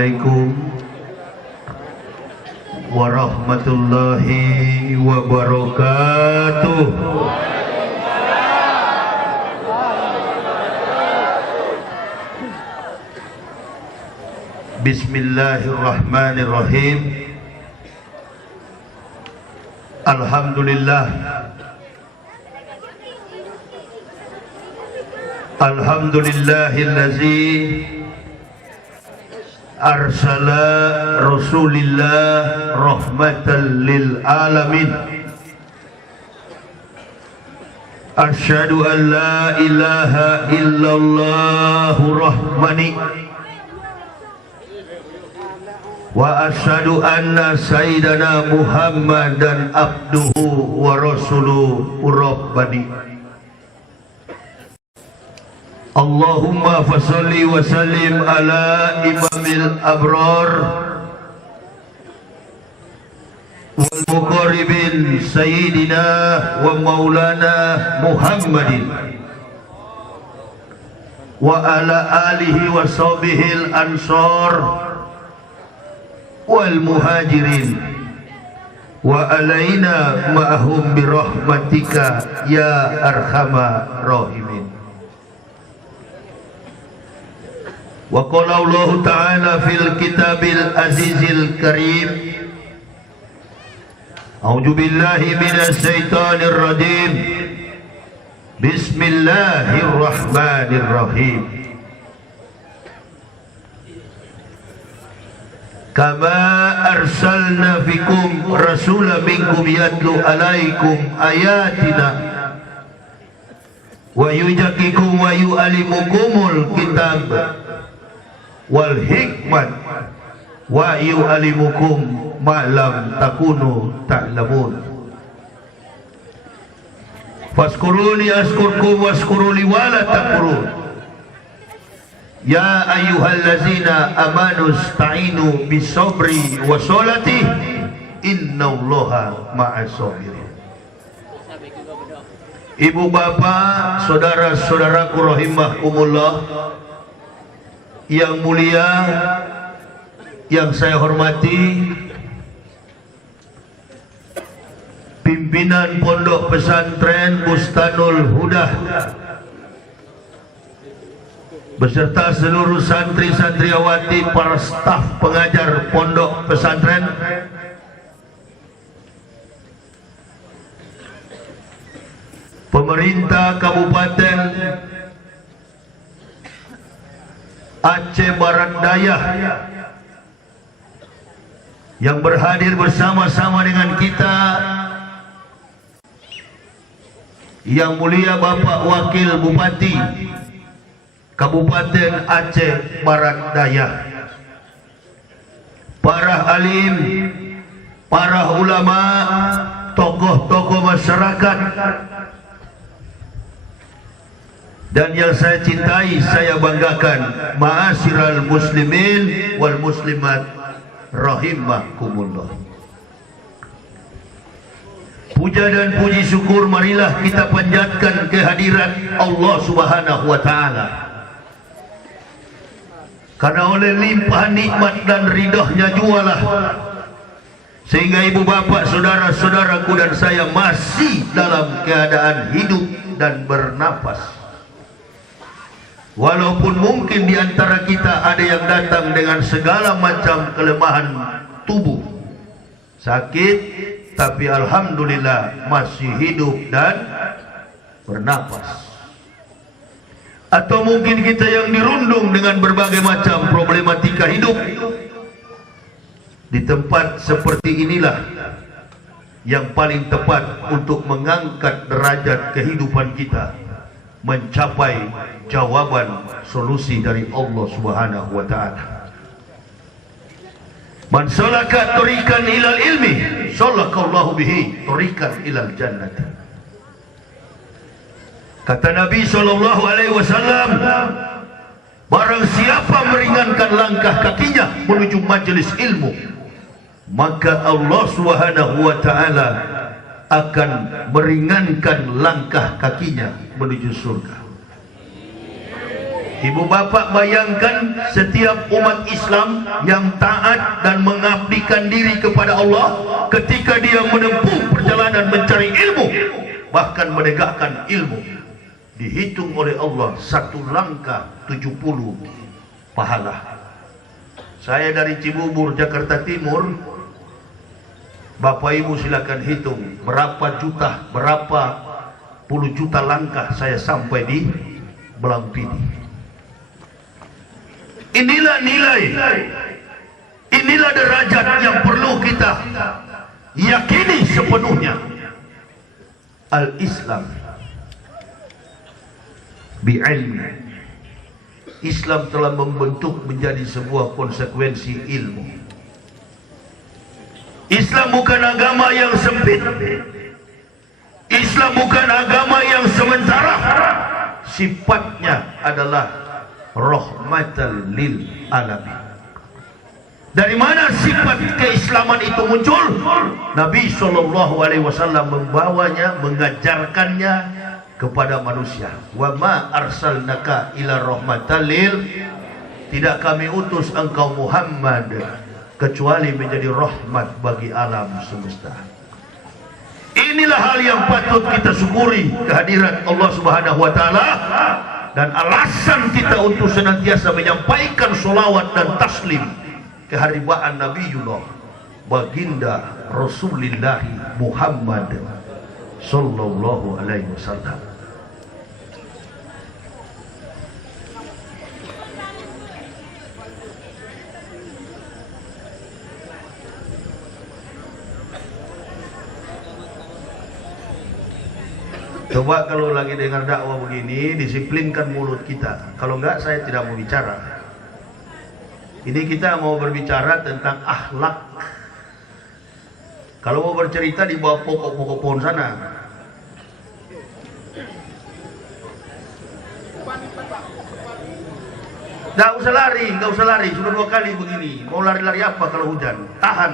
Assalamualaikum warahmatullahi wabarakatuh. Bismillahirrahmanirrahim. Alhamdulillah. Alhamdulillahillazi arsala Rasulillah rahmatan lil alamin. Asyhadu an la ilaha illallah rahmani wa asyhadu anna sayyidana Muhammadan abduhu wa rasuluhu rabbani. Allahumma fasalli wa sallim ala imamil abrar wal muqarribin sayyidina wa maulana Muhammadin wa ala alihi wa sahbihil ansar wal muhajirin wa alaina ma'ahum birahmatika ya arhamar rahimin. Wa qala Allah ta'ala fil kitabil azizil karim, a'udzu billahi minasy syaithanir rajim, bismillahirrahmanirrahim. Kama arsalna fikum rasulan minkum yatlu alaikum ayatina wa yuzakkikum wa yu'allimukumul kitab wal hikmat wa yu'allimukum ma lam takunu ta'lamun. Fazkuruni azkurkum wazkuruli wa la takfurun. Ya ayyuhallazina amanu ista'inu bisabri washolati innallaha ma'as sabirin. Ibu bapak, saudara-saudaraku rahimakumullah yang mulia, yang saya hormati, pimpinan Pondok Pesantren Bustanul Hudah beserta seluruh santri-santriawati, para staf pengajar Pondok Pesantren, pemerintah Kabupaten Aceh Barat Daya yang berhadir bersama-sama dengan kita, yang mulia Bapak Wakil Bupati Kabupaten Aceh Barat Daya, para alim, para ulama, tokoh-tokoh masyarakat, dan yang saya cintai, saya banggakan, ma'asyiral muslimin wal muslimat rahimakumullah. Puja dan puji syukur marilah kita panjatkan kehadirat Allah Subhanahu wa taala. Karena oleh limpahan nikmat dan ridahnya jualah sehingga ibu bapak, saudara-saudaraku dan saya masih dalam keadaan hidup dan bernafas. Walaupun mungkin di antara kita ada yang datang dengan segala macam kelemahan tubuh, sakit, tapi alhamdulillah masih hidup dan bernapas. Atau mungkin kita yang dirundung dengan berbagai macam problematika hidup. Di tempat seperti inilah yang paling tepat untuk mengangkat derajat kehidupan kita, mencapai jawaban solusi dari Allah Subhanahu wa taala. Man salaka tariqan ilal ilmi salakallahu bihi tariqan ilal jannati. Kata Nabi sallallahu alaihi wasallam, barang siapa meringankan langkah kakinya menuju majelis ilmu, maka Allah Subhanahu wa taala akan meringankan langkah kakinya menuju surga. Ibu bapak bayangkan setiap umat Islam yang taat dan mengabdikan diri kepada Allah, ketika dia menempuh perjalanan mencari ilmu, bahkan menegakkan ilmu, dihitung oleh Allah satu langkah 70 pahala. Saya dari Cibubur, Jakarta Timur. Bapak Ibu silakan hitung berapa juta, berapa puluh juta langkah saya sampai di Belangpidi. Inilah nilai, inilah derajat yang perlu kita yakini sepenuhnya. Al-Islam bi'ilmi. Islam telah membentuk menjadi sebuah konsekuensi ilmu. Islam bukan agama yang sempit. Islam bukan agama yang sementara. Sifatnya adalah rahmatan lil alamin. Dari mana sifat keislaman itu muncul? Nabi SAW membawanya, mengajarkannya kepada manusia. Wa ma arsalnaka ila rahmatan lil. Tidak kami utus engkau Muhammad kecuali menjadi rahmat bagi alam semesta. Inilah hal yang patut kita syukuri kehadiran Allah Subhanahu wa taala, dan alasan kita untuk senantiasa menyampaikan sholawat dan taslim keharibaan Nabiullah baginda Rasulullah Muhammad sallallahu alaihi wasallam. Coba kalau lagi dengar dakwah begini, disiplinkan mulut kita. Kalau enggak, saya tidak mau bicara. Ini kita mau berbicara tentang akhlak. Kalau mau bercerita di bawah pokok-pokok pohon sana. Nggak usah lari, nggak usah lari. Sudah 2 kali begini. Mau lari-lari apa kalau hujan? Tahan.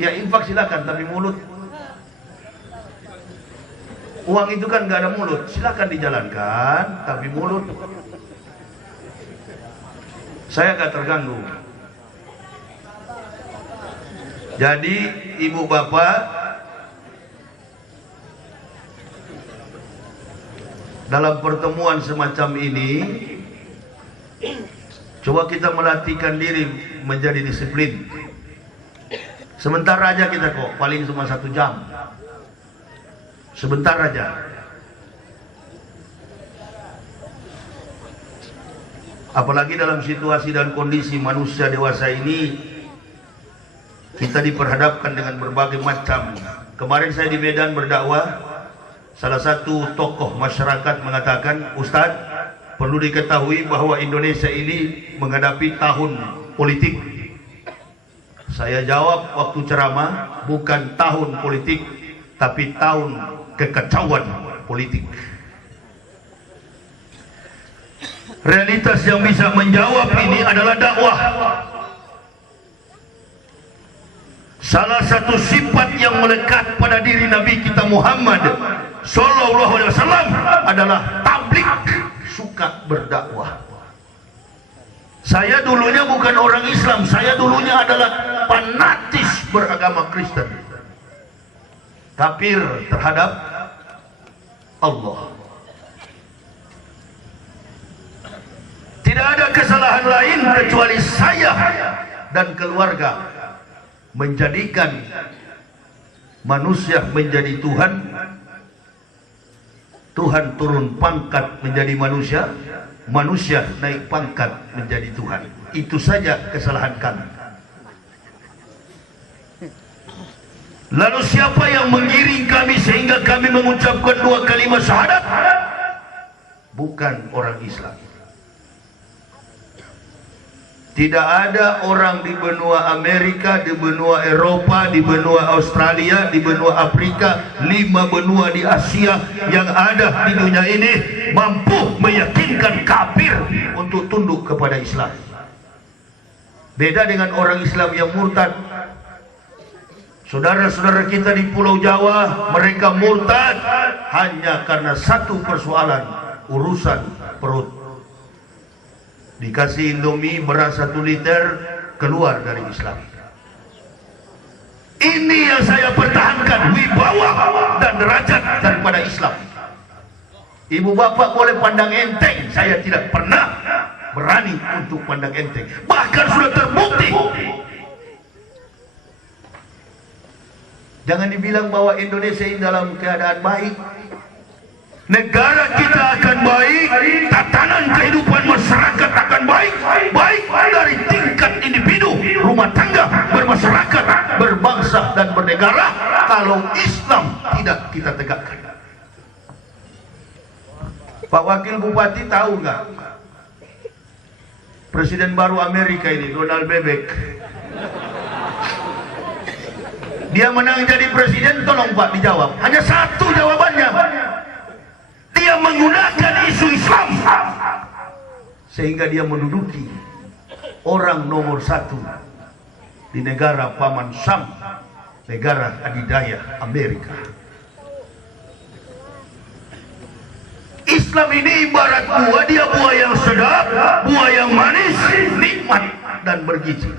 Ya infak silakan, tapi mulut, uang itu kan nggak ada mulut. Silakan dijalankan, tapi mulut saya nggak terganggu. Jadi ibu bapak, dalam pertemuan semacam ini, coba kita melatihkan diri menjadi disiplin. Sebentar aja kita kok, paling cuma 1 jam. Sebentar aja. Apalagi dalam situasi dan kondisi manusia dewasa ini, kita diperhadapkan dengan berbagai macam. Kemarin saya di Medan berdakwah, salah satu tokoh masyarakat mengatakan, Ustadz, perlu diketahui bahwa Indonesia ini menghadapi tahun politik. Saya jawab waktu ceramah, bukan tahun politik, tapi tahun kekacauan politik. Realitas yang bisa menjawab ini adalah dakwah. Salah satu sifat yang melekat pada diri Nabi kita Muhammad sallallahu alaihi wasallam adalah tabligh, suka berdakwah. Saya dulunya bukan orang Islam, saya dulunya adalah fanatis beragama Kristen, kafir terhadap Allah. Tidak ada kesalahan lain kecuali saya dan keluarga menjadikan manusia menjadi Tuhan, Tuhan turun pangkat menjadi manusia, manusia naik pangkat menjadi Tuhan. Itu saja kesalahan kami. Lalu siapa yang menggiring kami sehingga kami mengucapkan 2 kalimat syahadat? Bukan orang Islam. Tidak ada orang di benua Amerika, di benua Eropa, di benua Australia, di benua Afrika, 5 benua di Asia yang ada di dunia ini mampu meyakinkan kafir untuk tunduk kepada Islam. Beda dengan orang Islam yang murtad. Saudara-saudara kita di Pulau Jawa, mereka murtad hanya karena satu persoalan, urusan perut. Dikasih Indomie beras 1 liter, keluar dari Islam. Ini yang saya pertahankan, wibawa dan derajat daripada Islam. Ibu bapak boleh pandang enteng, saya tidak pernah berani untuk pandang enteng. Bahkan sudah terbukti. Jangan dibilang bahwa Indonesia ini dalam keadaan baik. Negara kita akan baik, tatanan kehidupan masyarakat akan baik, baik dari tingkat individu, rumah tangga, bermasyarakat, berbangsa dan bernegara, kalau Islam tidak kita tegakkan. Pak Wakil Bupati tahu nggak? Presiden baru Amerika ini, Donald Bebek. Dia menang jadi presiden, tolong Pak dijawab. Hanya satu jawabannya. Dia menggunakan isu Islam sehingga dia menduduki orang nomor 1 di negara Paman Sam, negara adidaya Amerika. Islam ini ibarat buah, dia buah yang sedap, buah yang manis, nikmat dan bergizi.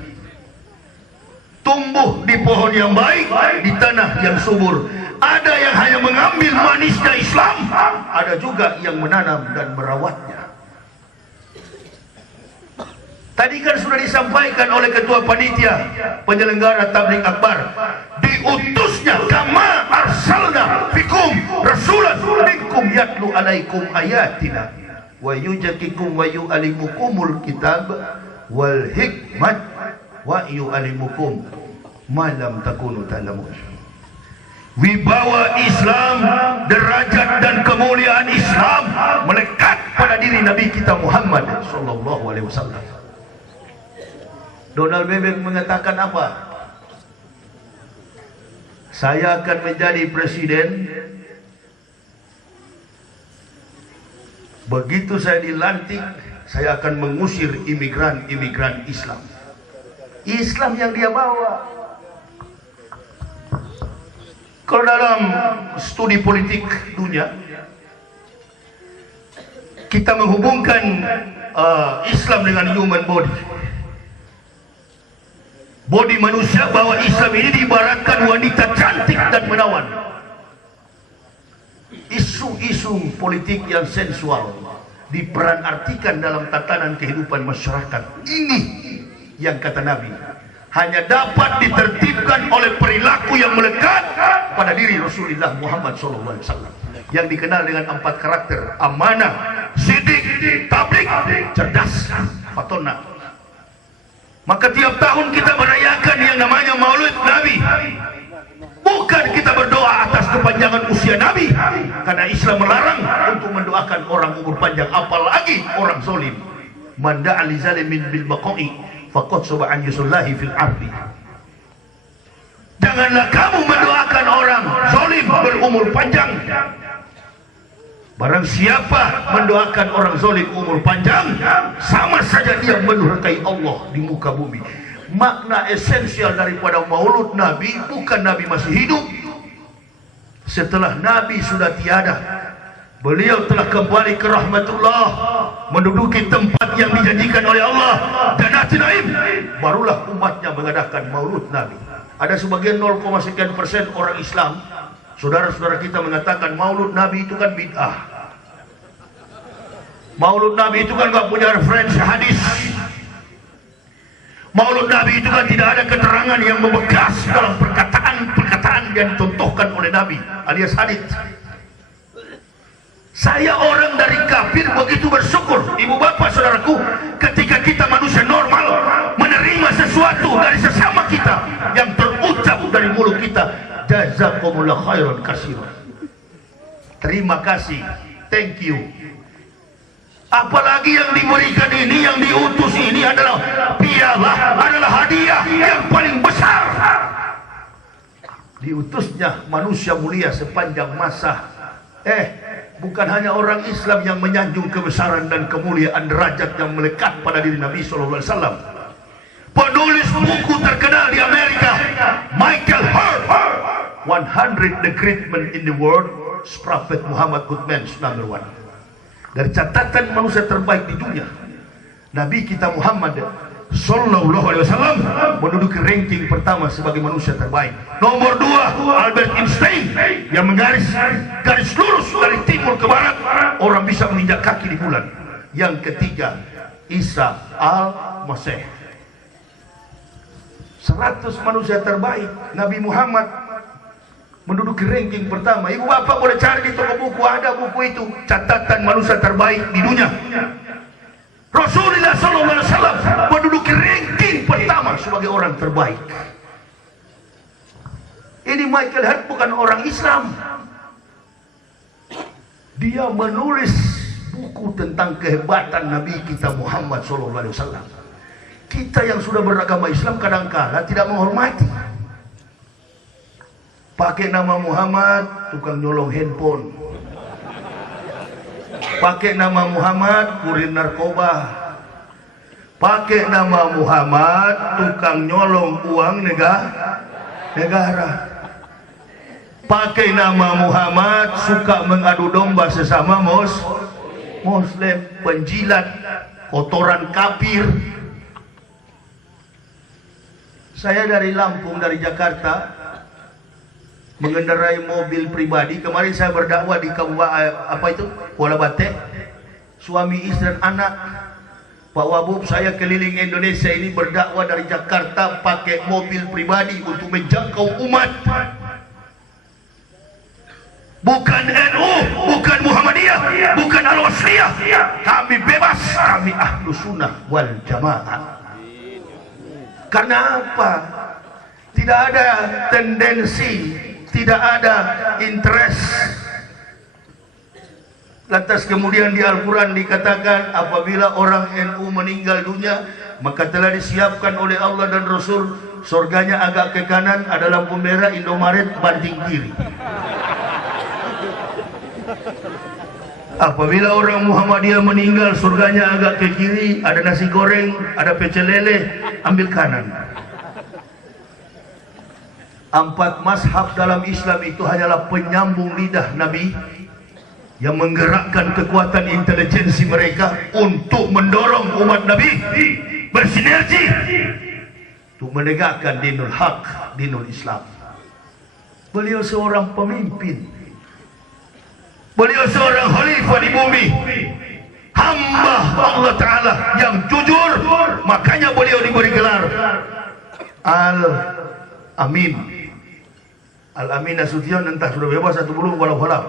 Tumbuh di pohon yang baik, di tanah yang subur. Ada yang hanya mengambil manisnya Islam, ada juga yang menanam dan merawatnya. Tadi kan sudah disampaikan oleh ketua panitia penyelenggara tabligh akbar, diutusnya kama arsalna fikum rasulan minkum yatlu alaikum ayatina wa yujakikum wa yu'alimukumul kitab wal hikmat wa yu'alimukum ma lam takunu ta'lamun. Wibawa Islam, derajat dan kemuliaan Islam melekat pada diri Nabi kita Muhammad sallallahu alaihi wasallam. Donald Bebek mengatakan apa? Saya akan menjadi presiden. Begitu saya dilantik, saya akan mengusir imigran-imigran Islam. Islam yang dia bawa. Kalau dalam studi politik dunia, kita menghubungkan Islam dengan human body. Body manusia, bahwa Islam ini diibaratkan wanita cantik dan menawan. Isu-isu politik yang sensual diperanartikan dalam tatanan kehidupan masyarakat. Ini yang kata Nabi hanya dapat ditertibkan oleh perilaku yang melekat pada diri Rasulullah Muhammad SAW, yang dikenal dengan 4 karakter: amanah, sidik, tabligh, cerdas, fatona. Maka tiap tahun kita merayakan yang namanya Maulid Nabi. Bukan kita berdoa atas kepanjangan usia Nabi, karena Islam melarang untuk mendoakan orang umur panjang, apalagi orang zalim. Man da'a li zalimin bil baqa'i faqad sub'an yusullahi fil ardi. Janganlah kamu mendoakan orang zalim berumur panjang. Barang siapa mendoakan orang zalim umur panjang, sama saja dia mendurhakai Allah di muka bumi. Makna esensial daripada Maulud Nabi bukan Nabi masih hidup. Setelah Nabi sudah tiada, beliau telah kembali ke rahmatullah, menduduki tempat yang dijanjikan oleh Allah, Jannatin Naim. Barulah umatnya mengadakan Maulud Nabi. Ada sebagian 0,sekian% orang Islam, saudara-saudara kita, mengatakan Maulud Nabi itu kan bid'ah. Maulud Nabi itu kan gak punya referensi hadis. Maulud Nabi itu kan tidak ada keterangan yang membekas dalam perkataan-perkataan yang dicontohkan oleh Nabi alias hadis. Saya orang dari kafir begitu bersyukur, ibu bapak saudaraku, ketika kita manusia normal menerima sesuatu dari sesama kita yang terucap dari mulut kita, jazakumullah khairan katsiran. Terima kasih, thank you. Apalagi yang diberikan ini, yang diutus ini adalah piala, adalah hadiah yang paling besar. Diutusnya manusia mulia sepanjang masa. Bukan hanya orang Islam yang menyanjung kebesaran dan kemuliaan derajat yang melekat pada diri Nabi SAW. penulis buku terkenal di Amerika, Michael Hart, 100 the great men in the world, Prophet Muhammad good man number one. Dari catatan manusia terbaik di dunia, Nabi kita Muhammad Sallallahu Alaihi Wasallam menduduki ranking pertama sebagai manusia terbaik. Nomor 2 Albert Einstein yang menggaris garis lurus dari timur ke barat, orang bisa menginjak kaki di bulan. Yang ketiga Isa al-Masih. 100 manusia terbaik, Nabi Muhammad menduduki ranking pertama. Ibu bapak boleh cari di toko buku, ada buku itu, catatan manusia terbaik di dunia. Rasulullah SAW menduduki ranking pertama sebagai orang terbaik. Ini Michael Hart bukan orang Islam. Dia menulis buku tentang kehebatan Nabi kita Muhammad SAW. Kita yang sudah beragama Islam kadang-kala tidak menghormati. Pakai nama Muhammad, tukang nyolong handphone. Pakai nama Muhammad, kurir narkoba. Pakai nama Muhammad, tukang nyolong uang negara. Pakai nama Muhammad, suka mengadu domba sesama Muslim, penjilat, kotoran kafir. Saya dari Lampung, dari Jakarta, mengendarai mobil pribadi. Kemarin saya berdakwah di Kabupaten Kuala Bate, suami istri dan anak. Pak Wabub, saya keliling Indonesia ini berdakwah dari Jakarta pakai mobil pribadi untuk menjangkau umat. Bukan NU, bukan Muhammadiyah, bukan Al-Wasliyah. Kami bebas, kami Ahlus Sunnah wal Jamaah. Karena apa? Tidak ada tendensi, tidak ada interest. Lantas kemudian di Al-Quran dikatakan apabila orang NU meninggal dunia, maka telah disiapkan oleh Allah dan Rasul surganya agak ke kanan, ada lampu merah Indomaret banting kiri. Apabila orang Muhammadiyah meninggal, surganya agak ke kiri, ada nasi goreng, ada pecel lele, ambil kanan. 4 mazhab dalam Islam itu hanyalah penyambung lidah Nabi yang menggerakkan kekuatan intelijensi mereka untuk mendorong umat Nabi bersinergi untuk menegakkan dinul haq, dinul Islam. Beliau seorang pemimpin, beliau seorang khalifah di bumi, hamba Allah Ta'ala yang jujur. Makanya beliau diberi gelar Al-Amin. Al-Amin Nasution, entah sudah bebas atau belum, walau.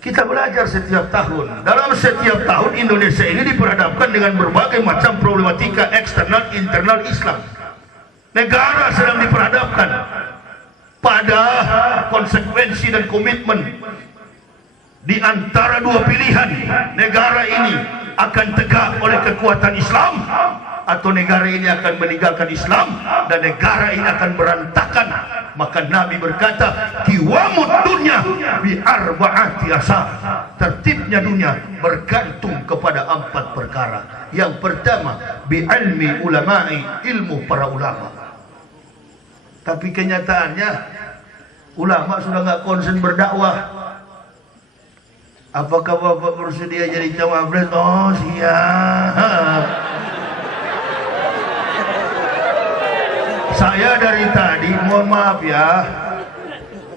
Kita belajar setiap tahun. Dalam setiap tahun Indonesia ini diperhadapkan dengan berbagai macam problematika eksternal, internal Islam. Negara sedang diperhadapkan pada konsekuensi dan komitmen. Di antara dua pilihan, negara ini akan tegak oleh kekuatan Islam, atau negara ini akan meninggalkan Islam dan negara ini akan berantakan. Maka Nabi berkata, "Qiwamud dunya bi arba'ati asar." Tertibnya dunia bergantung kepada 4 perkara. Yang pertama, bi ilmi ulama'i, ilmu para ulama. Tapi kenyataannya ulama sudah nggak konsen berdakwah. Apakah Bapak bersedia jadi cawapres? Oh, siap. Saya dari tadi, mohon maaf ya,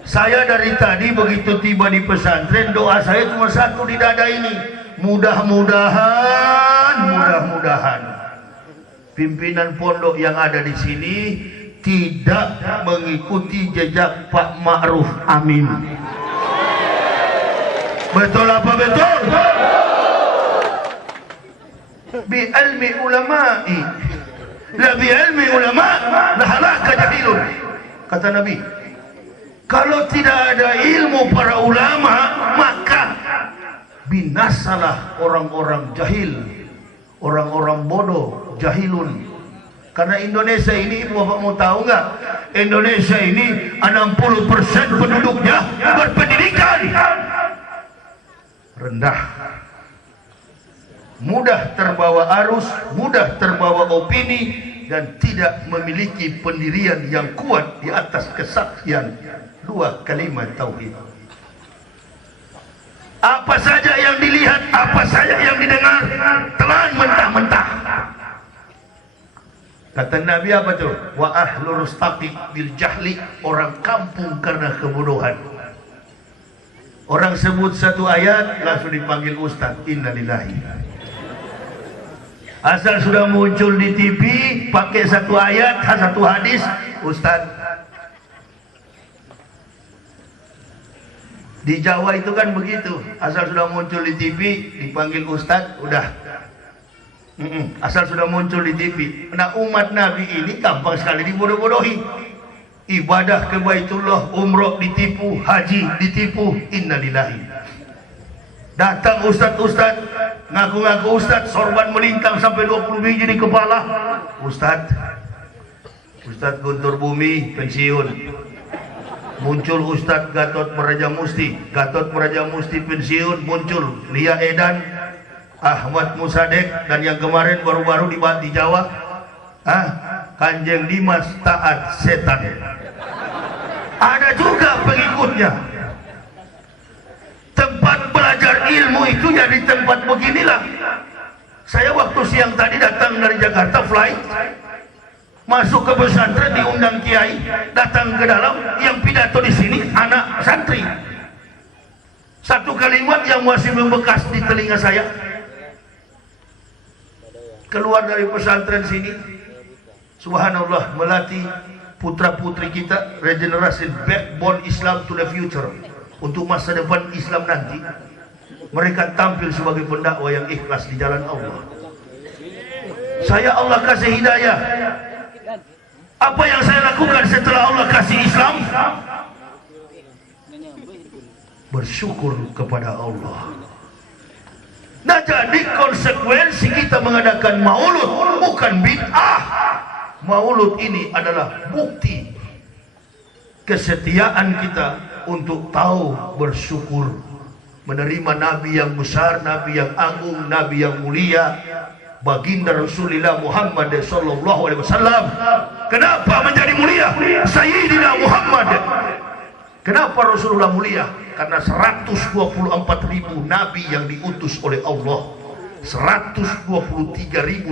saya dari tadi begitu tiba di pesantren, doa saya cuma satu di dada ini. Mudah-mudahan pimpinan pondok yang ada di sini tidak mengikuti jejak Pak Ma'ruf Amin. Betul apa betul? Bi ilmi ulama'i, la bi ilmi ulama la halaka jahilun. Kata Nabi, kalau tidak ada ilmu para ulama, maka binasalah orang-orang jahil, orang-orang bodoh, jahilun. Karena Indonesia ini, Bapak mau tahu nggak? Indonesia ini 60% penduduknya berpendidikan rendah. mudah terbawa arus, mudah terbawa opini, dan tidak memiliki pendirian yang kuat di atas kesaksian dua kalimat tauhid. Apa saja yang dilihat, apa saja yang didengar, telan mentah-mentah. Kata Nabi apa tuh? Wa ahlur rustaqi bil jahli, orang kampung karena kebodohan. Orang sebut satu ayat langsung dipanggil ustaz. Innalillahi. Asal sudah muncul di TV pakai satu ayat, satu hadis, ustaz. Di Jawa itu kan begitu. Asal sudah muncul di TV dipanggil ustaz, udah. Asal sudah muncul di TV. Nah, umat Nabi ini gampang sekali dibodoh-bodohi. Ibadah ke Baitullah, umroh ditipu, haji ditipu. Innalillahi. Datang ustaz-ustaz, ngaku-ngaku ustaz, sorban melintang sampai 20 biji di kepala. Ustaz Guntur Bumi pensiun. Muncul Ustaz Gatot Brajamusti pensiun. Muncul Lia Edan, Ahmad Musadek, dan yang kemarin baru-baru di Jawa, Kanjeng Dimas taat setan. Ada juga pengikutnya. Tempat belajar ilmu itu jadi tempat beginilah. Saya waktu siang tadi datang dari Jakarta flight, masuk ke pesantren, diundang kiai, datang ke dalam, yang pidato di sini anak santri. Satu kalimat yang masih membekas di telinga saya. Keluar dari pesantren sini, subhanallah, melatih putra-putri kita regenerasi backbone Islam to the future, untuk masa depan Islam nanti. Mereka tampil sebagai pendakwah yang ikhlas di jalan Allah. Saya Allah kasih hidayah. Apa yang saya lakukan setelah Allah kasih Islam? Bersyukur kepada Allah. Nah, jadi konsekuensi kita mengadakan maulud bukan bid'ah. Maulud ini adalah bukti kesetiaan kita untuk tahu bersyukur, menerima Nabi yang besar, Nabi yang agung, Nabi yang mulia, baginda Rasulullah Muhammad sallallahu alaihi wasallam. Kenapa menjadi mulia? Sayyidina Muhammad. Kenapa Rasulullah mulia? Karena 124.000 nabi yang diutus oleh Allah. 123.999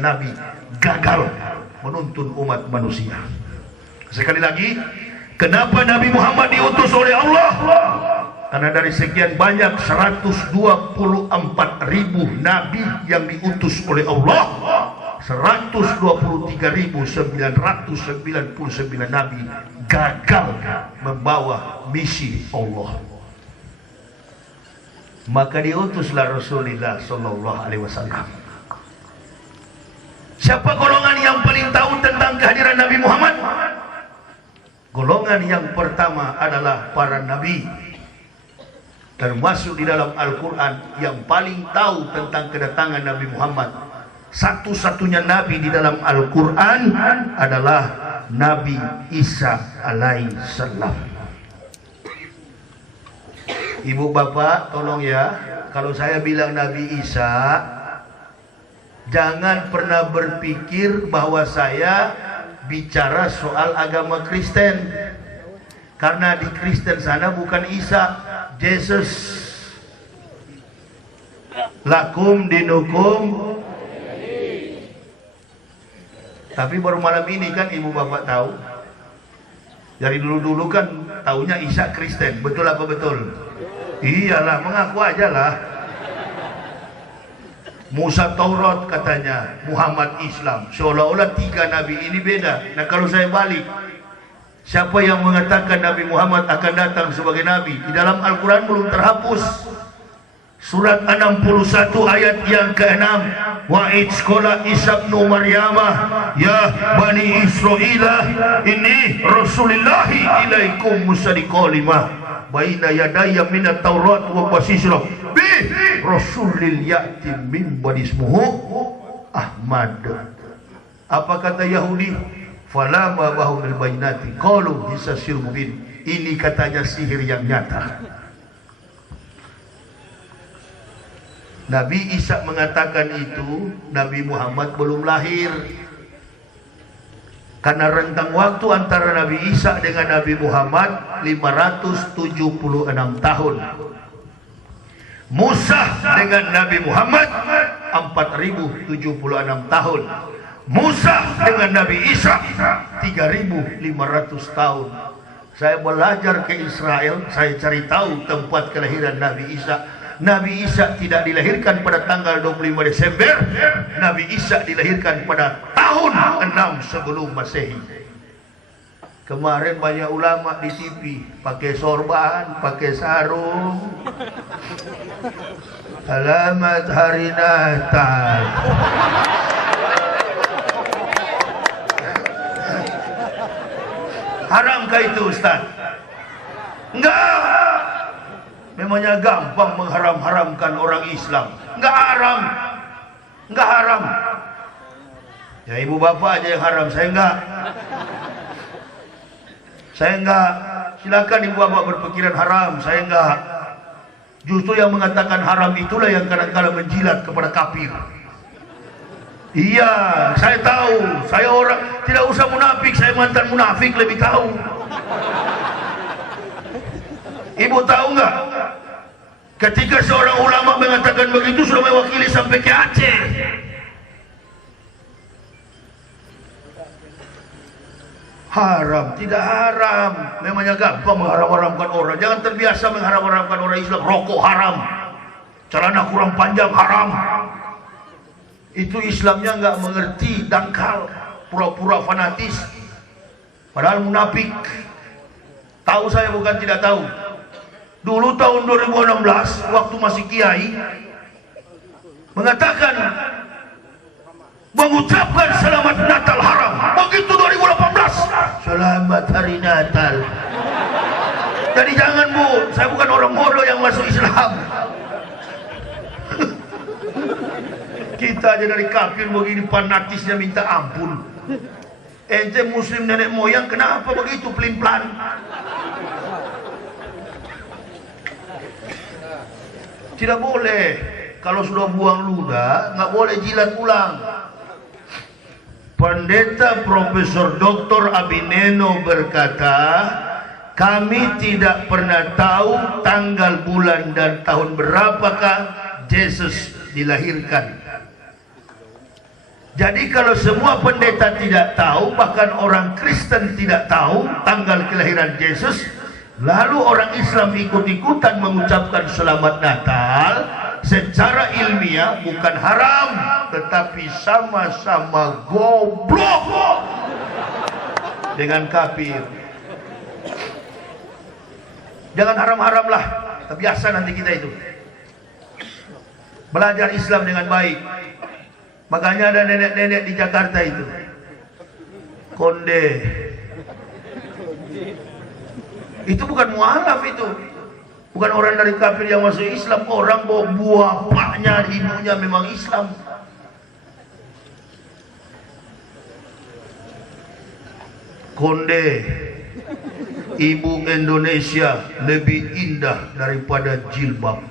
nabi gagal menuntun umat manusia. Sekali lagi, kenapa Nabi Muhammad diutus oleh Allah? Karena dari sekian banyak 124.000 nabi yang diutus oleh Allah, 123.999 nabi gagal membawa misi Allah. Maka diutuslah Rasulullah sallallahu alaihi wasallam. Siapa golongan yang paling tahu tentang kehadiran Nabi Muhammad? Golongan yang pertama adalah para nabi. Termasuk di dalam Al-Quran yang paling tahu tentang kedatangan Nabi Muhammad. Satu-satunya nabi di dalam Al-Quran adalah Nabi Isa alaihissalam. Ibu bapak tolong ya, kalau saya bilang Nabi Isa, jangan pernah berpikir bahwa saya bicara soal agama Kristen. Karena di Kristen sana bukan Isa, Yesus. Lakum dinukum. Tapi baru malam ini kan ibu bapak tahu. Dari dulu-dulu kan taunya Isa Kristen. Betul apa betul? Iyalah, mengaku aja lah. Musa Taurat katanya, Muhammad Islam. Seolah-olah tiga nabi ini beda. Nah, kalau saya balik, siapa yang mengatakan Nabi Muhammad akan datang sebagai nabi? Di dalam Al-Quran belum terhapus. Surat 61 ayat yang ke-6. Wa idskola Isa ibnu Maryamah ya Bani Israila inni Rasulillahi ilaikum musaddiqalimah baina yadayya minat Taurat wa basisra bi Rasulil ya'ti min badismuhu Ahmad. Apa kata Yahudi? Falama bahumil bainati qalu bisa sihir mubin. Ini katanya sihir yang nyata. Nabi Isa mengatakan itu, Nabi Muhammad belum lahir. Karena rentang waktu antara Nabi Isa dengan Nabi Muhammad 576 tahun. Musa dengan Nabi Muhammad 4076 tahun. Musa dengan Nabi Isa 3500 tahun. Saya belajar ke Israel, saya cari tahu tempat kelahiran Nabi Isa. Nabi Isa tidak dilahirkan pada tanggal 25 Desember. Nabi Isa dilahirkan pada tahun 6 sebelum Masehi. Kemarin banyak ulama di TV pakai sorban, pakai sarung. Alamat hari Natal. Haramkah itu, Ustaz? Enggak. Memangnya gampang mengharam-haramkan orang Islam. Enggak haram. Enggak haram. Ya ibu bapak aja yang haram, saya enggak. Saya enggak. Silakan ibu bapak berpikiran haram, saya enggak. Justru yang mengatakan haram itulah yang kadang-kadang menjilat kepada kafir. Iya, saya tahu. Saya orang tidak usah munafik, saya mantan munafik lebih tahu. Ibu tahu enggak? Ketika seorang ulama mengatakan begitu sudah mewakili sampai ke Aceh. Haram, tidak haram. Memangnya gampang mengharam-haramkan orang. Jangan terbiasa mengharam-haramkan orang Islam. Rokok haram, celana kurang panjang haram. Itu Islamnya nggak mengerti, dangkal, pura-pura fanatis, padahal munafik. Tahu saya bukan tidak tahu. Dulu tahun 2016 waktu masih kiai mengatakan mengucapkan selamat Natal haram. Begitu 2018 selamat hari Natal. Jadi jangan Bu, saya bukan orang bodoh yang masuk Islam. Kita aja dari kafir begini fanatisnya minta ampun. Ente muslim nenek moyang kenapa begitu pelin-pelan? Tidak boleh. Kalau sudah buang ludah, nggak boleh jilat ulang. Pendeta Profesor Dr. Abineno berkata, kami tidak pernah tahu tanggal, bulan, dan tahun berapakah Yesus dilahirkan. Jadi kalau semua pendeta tidak tahu, bahkan orang Kristen tidak tahu tanggal kelahiran Yesus, lalu orang Islam ikut-ikutan mengucapkan selamat Natal, secara ilmiah bukan haram, tetapi sama-sama goblok dengan kafir. Jangan haram-haram lah, terbiasa nanti kita itu. Belajar Islam dengan baik. Makanya ada nenek-nenek di Jakarta itu, konde. Itu bukan mualaf itu. Bukan orang dari kafir yang masuk Islam. Orang bawa bapaknya, ibunya memang Islam. Konde. Ibu Indonesia lebih indah daripada jilbab.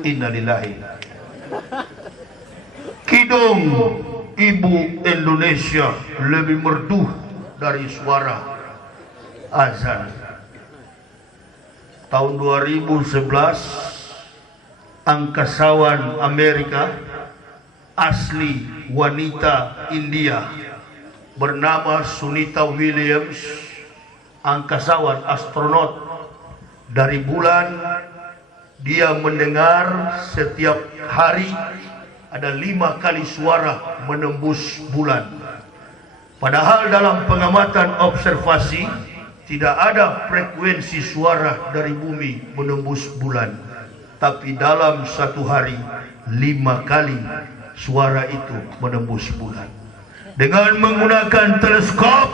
Innalillahi. Kidung ibu Indonesia lebih merdu dari suara azan. Tahun 2011 angkasawan Amerika asli wanita India bernama Sunita Williams, angkasawan astronot dari bulan. Dia mendengar setiap hari ada 5 kali suara menembus bulan. Padahal dalam pengamatan observasi tidak ada frekuensi suara dari bumi menembus bulan. Tapi dalam satu hari 5 kali suara itu menembus bulan. Dengan menggunakan teleskop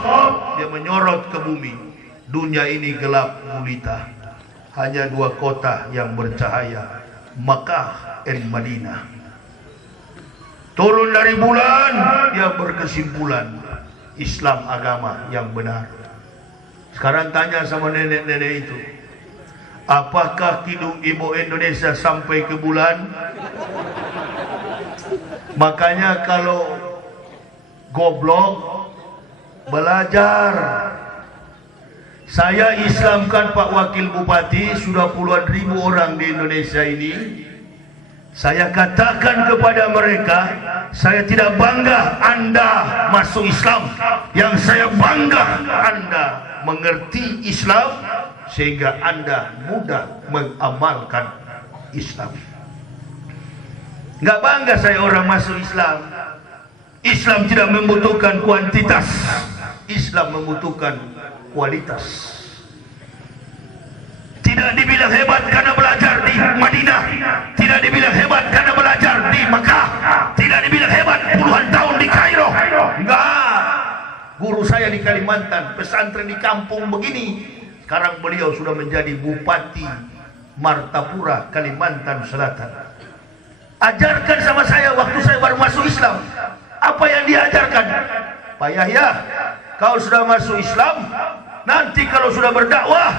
dia menyorot ke bumi. Dunia ini gelap gulita. Hanya 2 kota yang bercahaya, Makkah dan Madinah. Turun dari bulan, dia berkesimpulan Islam agama yang benar. Sekarang tanya sama nenek-nenek itu, Apakah Kidung Ibu Indonesia sampai ke bulan? Makanya kalau goblok belajar. Saya Islamkan Pak Wakil Bupati, sudah puluhan ribu orang di Indonesia ini. Saya katakan kepada mereka, saya tidak bangga Anda masuk Islam. Yang saya bangga Anda mengerti Islam sehingga Anda mudah mengamalkan Islam. Nggak bangga saya orang masuk Islam. Islam tidak membutuhkan kuantitas, Islam membutuhkan kualitas. Tidak dibilang hebat karena belajar di Madinah, tidak dibilang hebat karena belajar di Mekah, tidak dibilang hebat puluhan tahun di Kairo. Enggak. Guru saya di Kalimantan, pesantren di kampung begini. Sekarang beliau sudah menjadi Bupati Martapura, Kalimantan Selatan. Ajarkan sama saya waktu saya baru masuk Islam. Apa yang diajarkan? Pak Yahya, kau sudah masuk Islam, nanti kalau sudah berdakwah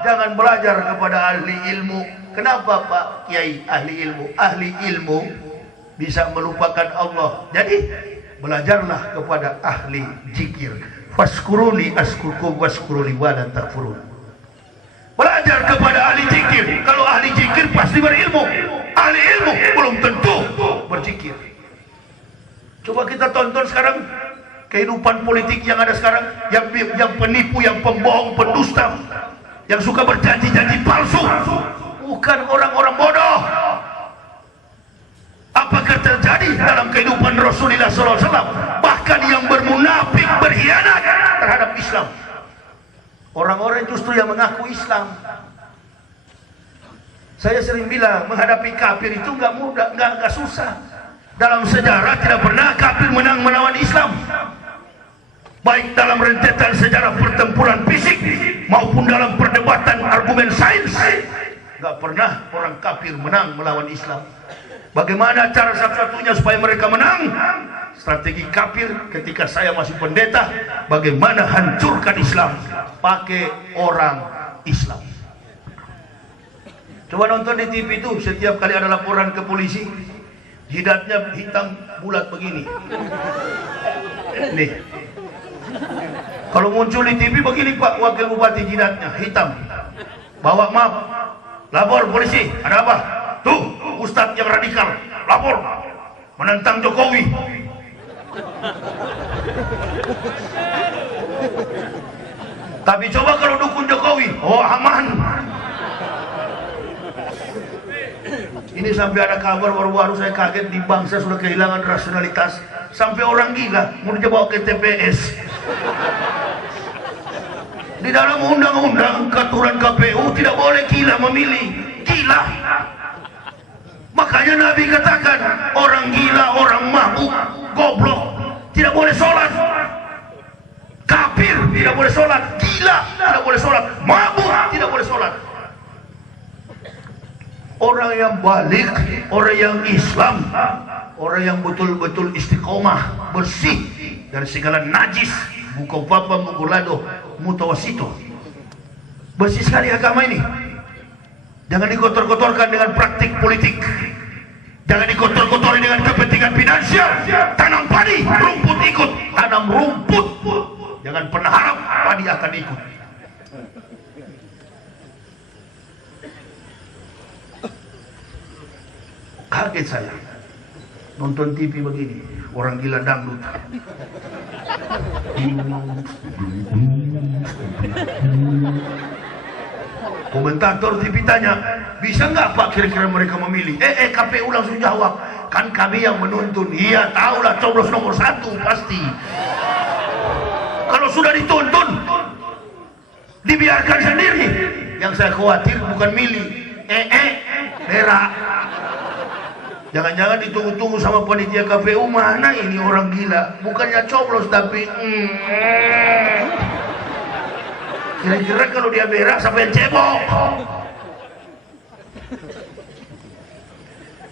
jangan belajar kepada ahli ilmu. Kenapa Pak Kiai ahli ilmu? Ahli ilmu bisa melupakan Allah. Jadi belajarlah kepada ahli zikir. Faskuruni askurkum waskuruni wala takfurun. Belajar kepada ahli zikir. Kalau ahli zikir pasti berilmu. Ahli ilmu belum tentu berzikir. Coba kita tonton sekarang kehidupan politik yang ada sekarang, yang penipu, yang pembohong, pendusta, yang suka berjanji-janji palsu, bukan orang-orang bodoh. Apakah terjadi dalam kehidupan Rasulullah SAW? Bahkan yang bermunafik, berkhianat terhadap Islam, orang-orang justru yang mengaku Islam. Saya sering bilang menghadapi kafir itu nggak mudah, nggak susah. Dalam sejarah tidak pernah kafir menang melawan Islam, baik dalam rentetan sejarah pertempuran fisik maupun dalam perdebatan argumen sains. Nggak pernah orang kafir menang melawan Islam. Bagaimana cara satu-satunya supaya mereka menang? Strategi kafir ketika saya masih pendeta, bagaimana hancurkan Islam pakai orang Islam. Coba nonton di TV itu, setiap kali ada laporan ke polisi, jidatnya hitam bulat begini. Nih, kalau muncul di TV begini Pak Wakil Bupati, jidatnya hitam. Bawa map, lapor polisi, ada apa? Tuh, Ustadz yang radikal, lapor, menentang Jokowi. Tapi coba kalau dukung Jokowi, oh aman. Ini sampai ada kabar baru-baru saya kaget, di bangsa sudah kehilangan rasionalitas. Sampai orang gila mau dibawa ke TPS. Di dalam undang-undang aturan KPU tidak boleh gila memilih. Gila. Makanya Nabi katakan orang gila, orang mabuk, goblok tidak boleh sholat. Kafir tidak boleh sholat. Gila tidak boleh sholat. Mabuk tidak boleh sholat. Orang yang balik, orang yang Islam, orang yang betul-betul istiqomah, bersih dari segala najis, bukan papa, mugulado, mutawasito. Bersih sekali agama ini. Jangan dikotor-kotorkan dengan praktik politik. Jangan dikotor-kotori dengan kepentingan finansial. Tanam padi, rumput ikut. Tanam rumput. Jangan pernah harap padi akan ikut. Kaget saya nonton TV begini, orang gila dangdut. Komentator TV tanya, bisa nggak Pak kira-kira mereka memilih? KPU langsung jawab, kan kami yang menuntun. Iya tahulah, coblos nomor 1 pasti. Kalau sudah dituntun, dibiarkan sendiri. Yang saya khawatir bukan milih, berak. Jangan-jangan ditunggu-tunggu sama panitia KPU, mana ini orang gila, bukannya coblos tapi kira-kira kalau dia berak sampai cebok.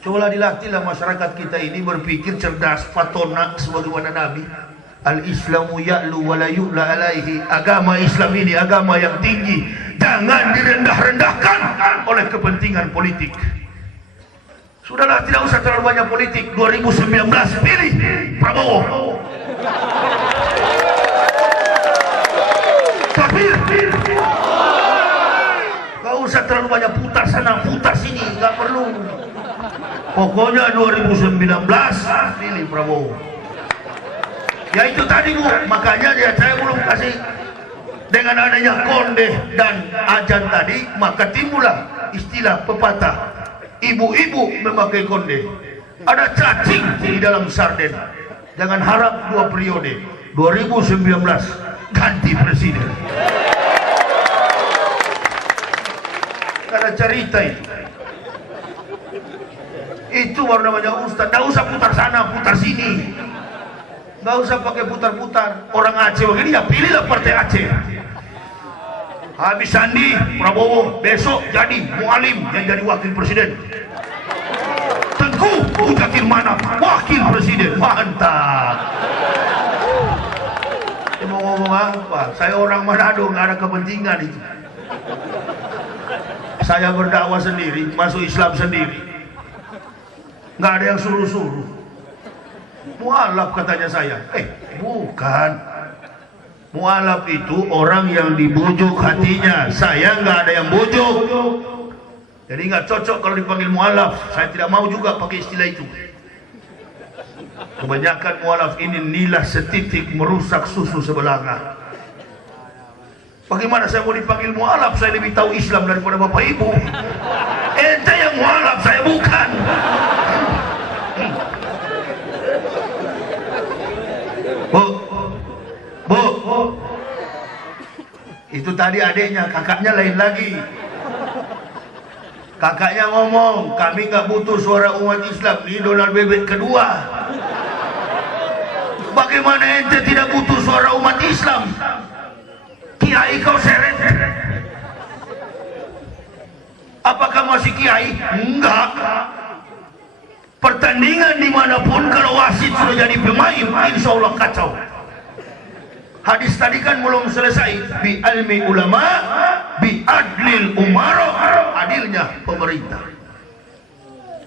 Cobalah dilatihlah masyarakat kita ini berpikir cerdas, fatona sebagaimana Nabi. Al-Islamu ya'lu wa la yu'la alaihi. Agama Islam ini agama yang tinggi, jangan direndah-rendahkan. oleh kepentingan politik. Sudahlah, tidak usah terlalu banyak politik. 2019 pilih Prabowo. Tapi gak usah terlalu banyak putar sana putar sini, gak perlu. Pokoknya 2019 pilih Prabowo. Ya itu tadi Bu, makanya dia saya belum kasih. Dengan adanya konde dan ajan tadi, maka timbullah istilah pepatah, ibu-ibu memakai konde. Ada cacing di dalam sarden. Jangan harap 2 periode. 2019 ganti presiden. Ada cerita itu. Itu baru namanya ustaz. Nggak usah putar sana, putar sini. Nggak usah pakai putar-putar. Orang Aceh begini ya pilihlah partai Aceh. Habis Sandi, Prabowo, besok jadi Mualim yang jadi wakil presiden. Tengku Ujatin mana wakil presiden. Mantap. Mau ngomong apa? Saya orang Manado, nggak ada kepentingan itu. Saya berdakwah sendiri, masuk Islam sendiri. Nggak ada yang suruh-suruh. Mualaf katanya saya. Bukan. Mualaf itu orang yang dibujuk hatinya. Saya nggak ada yang bujuk. Jadi nggak cocok kalau dipanggil mualaf. Saya tidak mau juga pakai istilah itu. Kebanyakan mualaf ini nilah setitik merusak susu sebelanga. Bagaimana saya mau dipanggil mualaf? Saya lebih tahu Islam daripada Bapak Ibu. Ente yang mualaf, saya bukan. Bu, itu tadi adiknya, kakaknya lain lagi. Kakaknya ngomong, kami nggak butuh suara umat Islam. Ini Donald Bebek kedua. Bagaimana ente tidak butuh suara umat Islam? Kiai kau seret. Apakah masih kiai? Enggak. Pertandingan dimanapun kalau wasit sudah jadi pemain, insya Allah kacau. Hadis tadi kan belum selesai. Bi almi ulama, bi adlil umaro, adilnya pemerintah.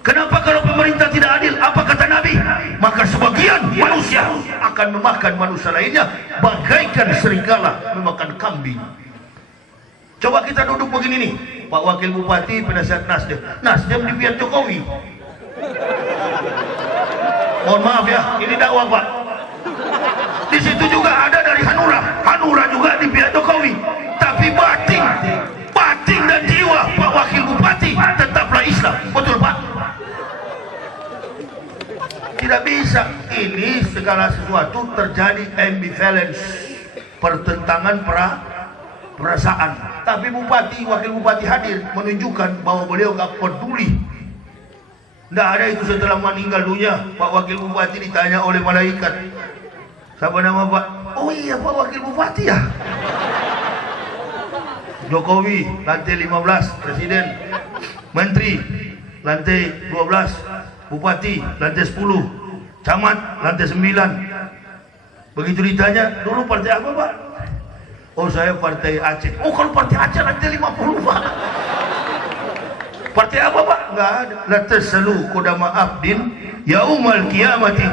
Kenapa kalau pemerintah tidak adil? Apa kata Nabi? Maka sebagian manusia akan memakan manusia lainnya bagaikan serigala memakan kambing. Coba kita duduk begini nih, Pak Wakil Bupati, penasihat Nasdem. Nasdem di pihak Jokowi. Mohon maaf ya, ini dakwah Pak. Di situ juga ada dari Hanura. Hanura juga di pihak Jokowi. Tapi batin dan jiwa Pak Wakil Bupati tetaplah Islam. Betul Pak? Tidak bisa. Ini segala sesuatu terjadi ambivalence, pertentangan perasaan. Tapi bupati, wakil bupati hadir menunjukkan bahwa beliau gak peduli. Tidak ada itu setelah meninggal dunia. Pak wakil bupati ditanya oleh malaikat, siapa nama Pak? Oh iya Pak wakil bupati ya. Jokowi lantai 15 presiden, menteri lantai 12, bupati lantai 10, camat lantai 9. Begitu ditanya, dulu partai apa Pak? Oh saya partai Aceh. Oh kalau partai Aceh lantai 50 Pak. Partai apa Pak? Enggak ada. La tasalu qadama abdin yaumal qiyamati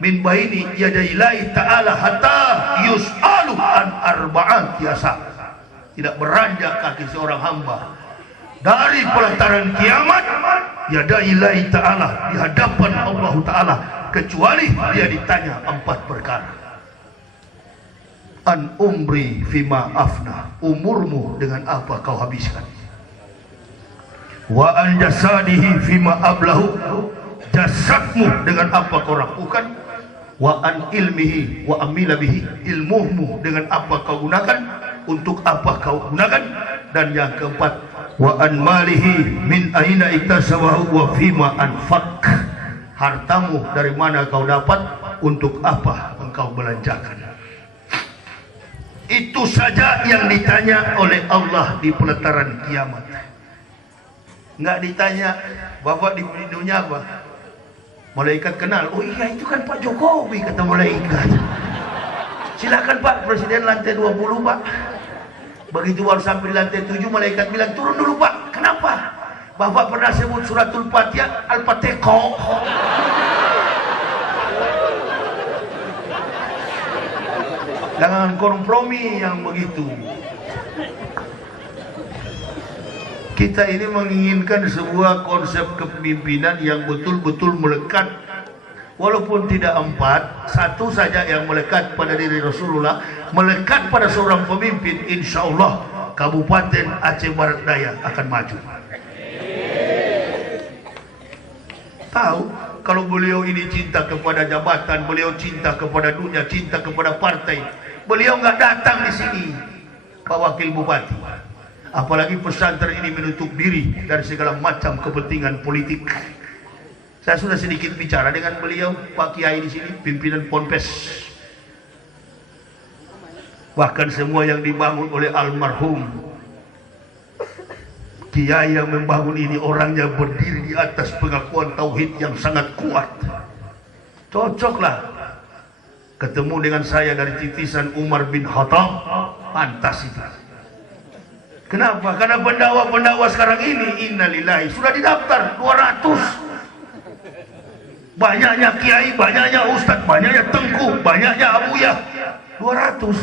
min baini yadaillahi ta'ala hatta yus'alu an arba'at yasa. Tidak beranjak kaki seorang hamba dari pelataran kiamat yadaillahi ta'ala, di hadapan Allah Ta'ala, kecuali dia ditanya 4 perkara. An umri fima afna, umurmu dengan apa kau habiskan. Wa an jasadihi fima ablahu, jasadmu dengan apa kau lakukan. Wa an ilmihi wa amila bihi, ilmumu dengan apa kau gunakan, untuk apa kau gunakan. Dan yang keempat, wa an malihi min aina iktasabahu wa fima anfaq, hartamu dari mana kau dapat, untuk apa engkau belanjakan. Itu saja yang ditanya oleh Allah di pelataran kiamat. Nggak ditanya Bapak di dunia apa. Malaikat kenal. Oh iya itu kan Pak Jokowi, kata malaikat. Silakan Pak, presiden lantai 20 Pak. Begitu baru sampai di lantai 7, malaikat bilang turun dulu Pak. Kenapa? Bapak pernah sebut suratul Fatihah Al-Fatihah. Jangan kompromi yang begitu. Kita ini menginginkan sebuah konsep kepemimpinan yang betul-betul melekat. Walaupun tidak 4, satu saja yang melekat pada diri Rasulullah, melekat pada seorang pemimpin, insya Allah Kabupaten Aceh Barat Daya akan maju. Tahu kalau beliau ini cinta kepada jabatan, beliau cinta kepada dunia, cinta kepada partai, beliau nggak datang di sini, Pak Wakil Bupati. Apalagi pesantren ini menutup diri dari segala macam kepentingan politik. Saya sudah sedikit bicara dengan beliau, Pak Kiai di sini, pimpinan Ponpes. Bahkan semua yang dibangun oleh almarhum Kiai yang membangun ini orangnya berdiri di atas pengakuan tauhid yang sangat kuat. Cocoklah ketemu dengan saya dari titisan Umar bin Khattab, pantas itu. Kenapa? Karena pendawa-pendawa sekarang ini innalillahi sudah didaftar 200. Banyaknya kiai, banyaknya ustadz, banyaknya tengku, banyaknya abuyah, 200.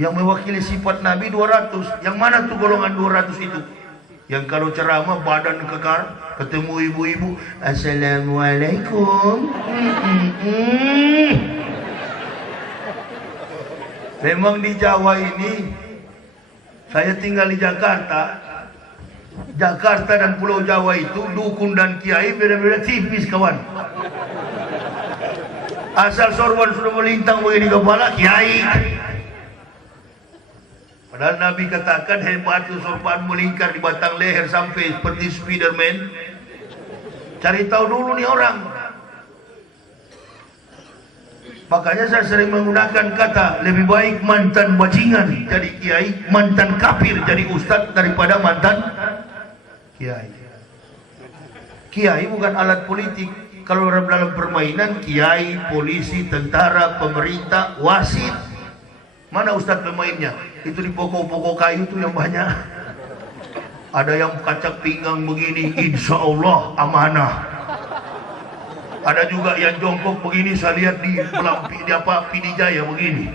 Yang mewakili sifat Nabi 200. Yang mana tuh golongan 200 itu? Yang kalau ceramah badan kekar, ketemu ibu-ibu, assalamualaikum. Memang di Jawa ini, saya tinggal di Jakarta. Jakarta dan Pulau Jawa itu dukun dan kiai beda-beda tipis, kawan. Asal sorban sudah melintang begini kepala, kiai. Padahal Nabi katakan hebat itu sorban melingkar di batang leher sampai seperti Spiderman. Cari tahu dulu nih orang. Makanya saya sering menggunakan kata lebih baik mantan bajingan jadi kiai, mantan kafir jadi ustadz daripada mantan kiai. Kiai bukan alat politik. Kalau dalam permainan, kiai, polisi, tentara, pemerintah, wasit. Mana ustadz pemainnya? Itu di pokok-pokok kayu itu yang banyak. Ada yang kacak pinggang begini, insya Allah amanah. Ada juga yang jongkok begini, saya lihat di Pidijaya begini.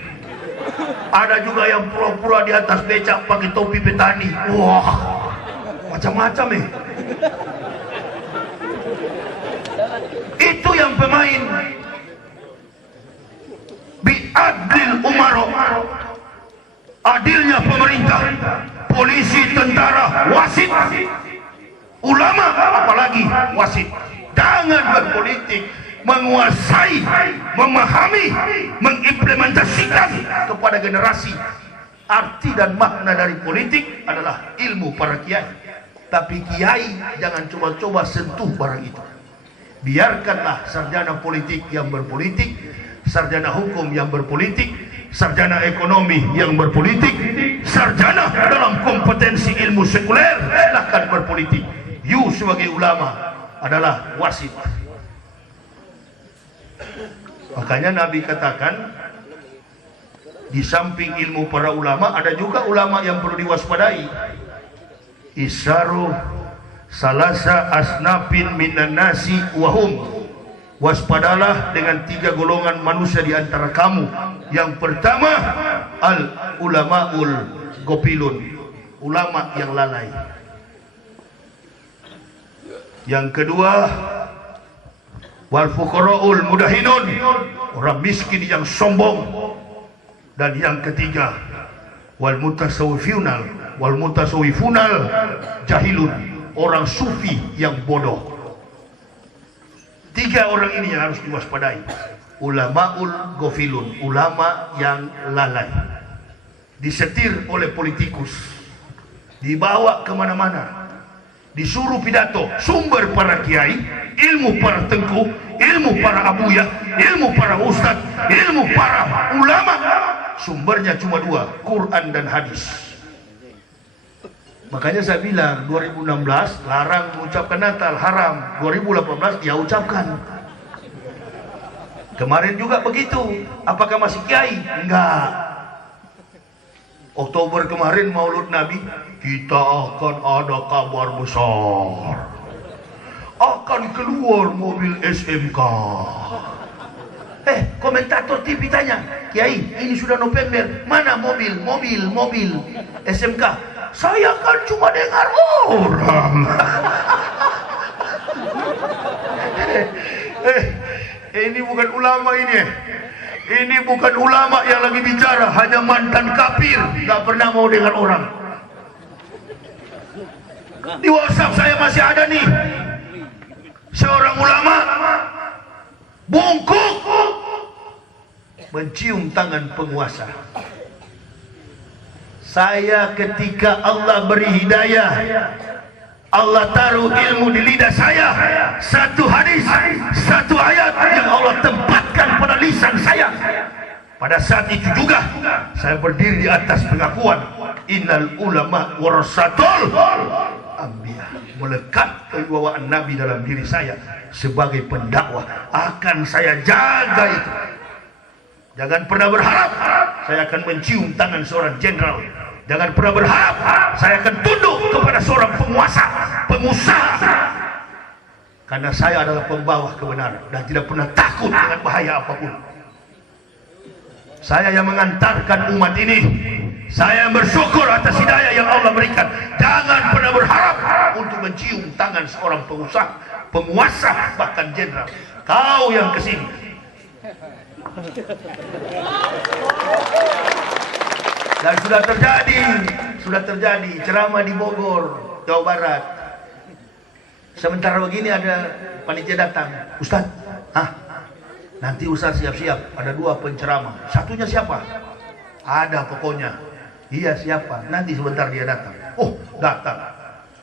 Ada juga yang pura-pura di atas becak pakai topi petani. Wah, macam-macam Itu yang pemain. Biadil umaro, adilnya pemerintah, polisi, tentara, wasit, ulama, apalagi wasit. Jangan berpolitik, menguasai, memahami, mengimplementasikan kepada generasi. Arti dan makna dari politik adalah ilmu para kiai. Tapi kiai jangan coba-coba sentuh barang itu. Biarkanlah sarjana politik yang berpolitik, sarjana hukum yang berpolitik, sarjana ekonomi yang berpolitik, sarjana dalam kompetensi ilmu sekuler silahkan berpolitik. You sebagai ulama adalah wasit. Makanya Nabi katakan di samping ilmu para ulama ada juga ulama yang perlu diwaspadai. Isaru salasa asnafin minan nasi wahum, waspadalah dengan 3 golongan manusia di antara kamu. Yang pertama, al ulamaul gopilun, ulama yang lalai. Yang kedua, wal fuqaraul mudahinun, orang miskin yang sombong. Dan yang ketiga, wal mutasawwifunal jahilun, orang sufi yang bodoh. 3 orang ini yang harus diwaspadai. Ulamaul gofilun, ulama yang lalai, disetir oleh politikus, dibawa kemana-mana, disuruh pidato. Sumber para kiai, ilmu para tengku, ilmu para abuyah, ilmu para ustadz, ilmu para ulama, sumbernya cuma 2, Quran dan hadis. Makanya saya bilang 2016 larang mengucapkan Natal, haram. 2018 dia ucapkan. Kemarin juga begitu. Apakah masih kiai? Enggak. Oktober kemarin Maulud Nabi, kita akan ada kabar besar. Akan keluar mobil SMK. Komentator TV tanya, Kiai, ini sudah November, mana mobil SMK? Saya kan cuma dengar orang. Ini bukan ulama ini. Ini bukan ulama yang lagi bicara, hanya mantan kafir, nggak pernah mau dengar orang. Di WhatsApp saya masih ada nih, seorang ulama bungkuk mencium tangan penguasa. Saya ketika Allah beri hidayah, Allah taruh ilmu di lidah saya, satu hadis, satu ayat yang Allah tempatkan pada lisan saya. Pada saat itu juga saya berdiri di atas pengakuan innal ulama warasatul anbiya, melekat kewibawaan Nabi dalam diri saya sebagai pendakwah. Akan saya jaga itu. Jangan pernah berharap saya akan mencium tangan seorang jenderal. Jangan pernah berharap saya akan tunduk kepada seorang penguasa, pengusaha. Karena saya adalah pembawa kebenaran dan tidak pernah takut dengan bahaya apapun. Saya yang mengantarkan umat ini. Saya yang bersyukur atas hidayah yang Allah berikan. Jangan pernah berharap untuk mencium tangan seorang pengusaha, penguasa, bahkan jenderal. Kau yang kesini. Dan sudah terjadi ceramah di Bogor, Jawa Barat. Sementara begini ada panitia datang, Ustaz, nanti Ustaz siap-siap, ada 2 penceramah. Satunya siapa? Ada pokoknya. Iya siapa? Nanti sebentar dia datang. Oh datang.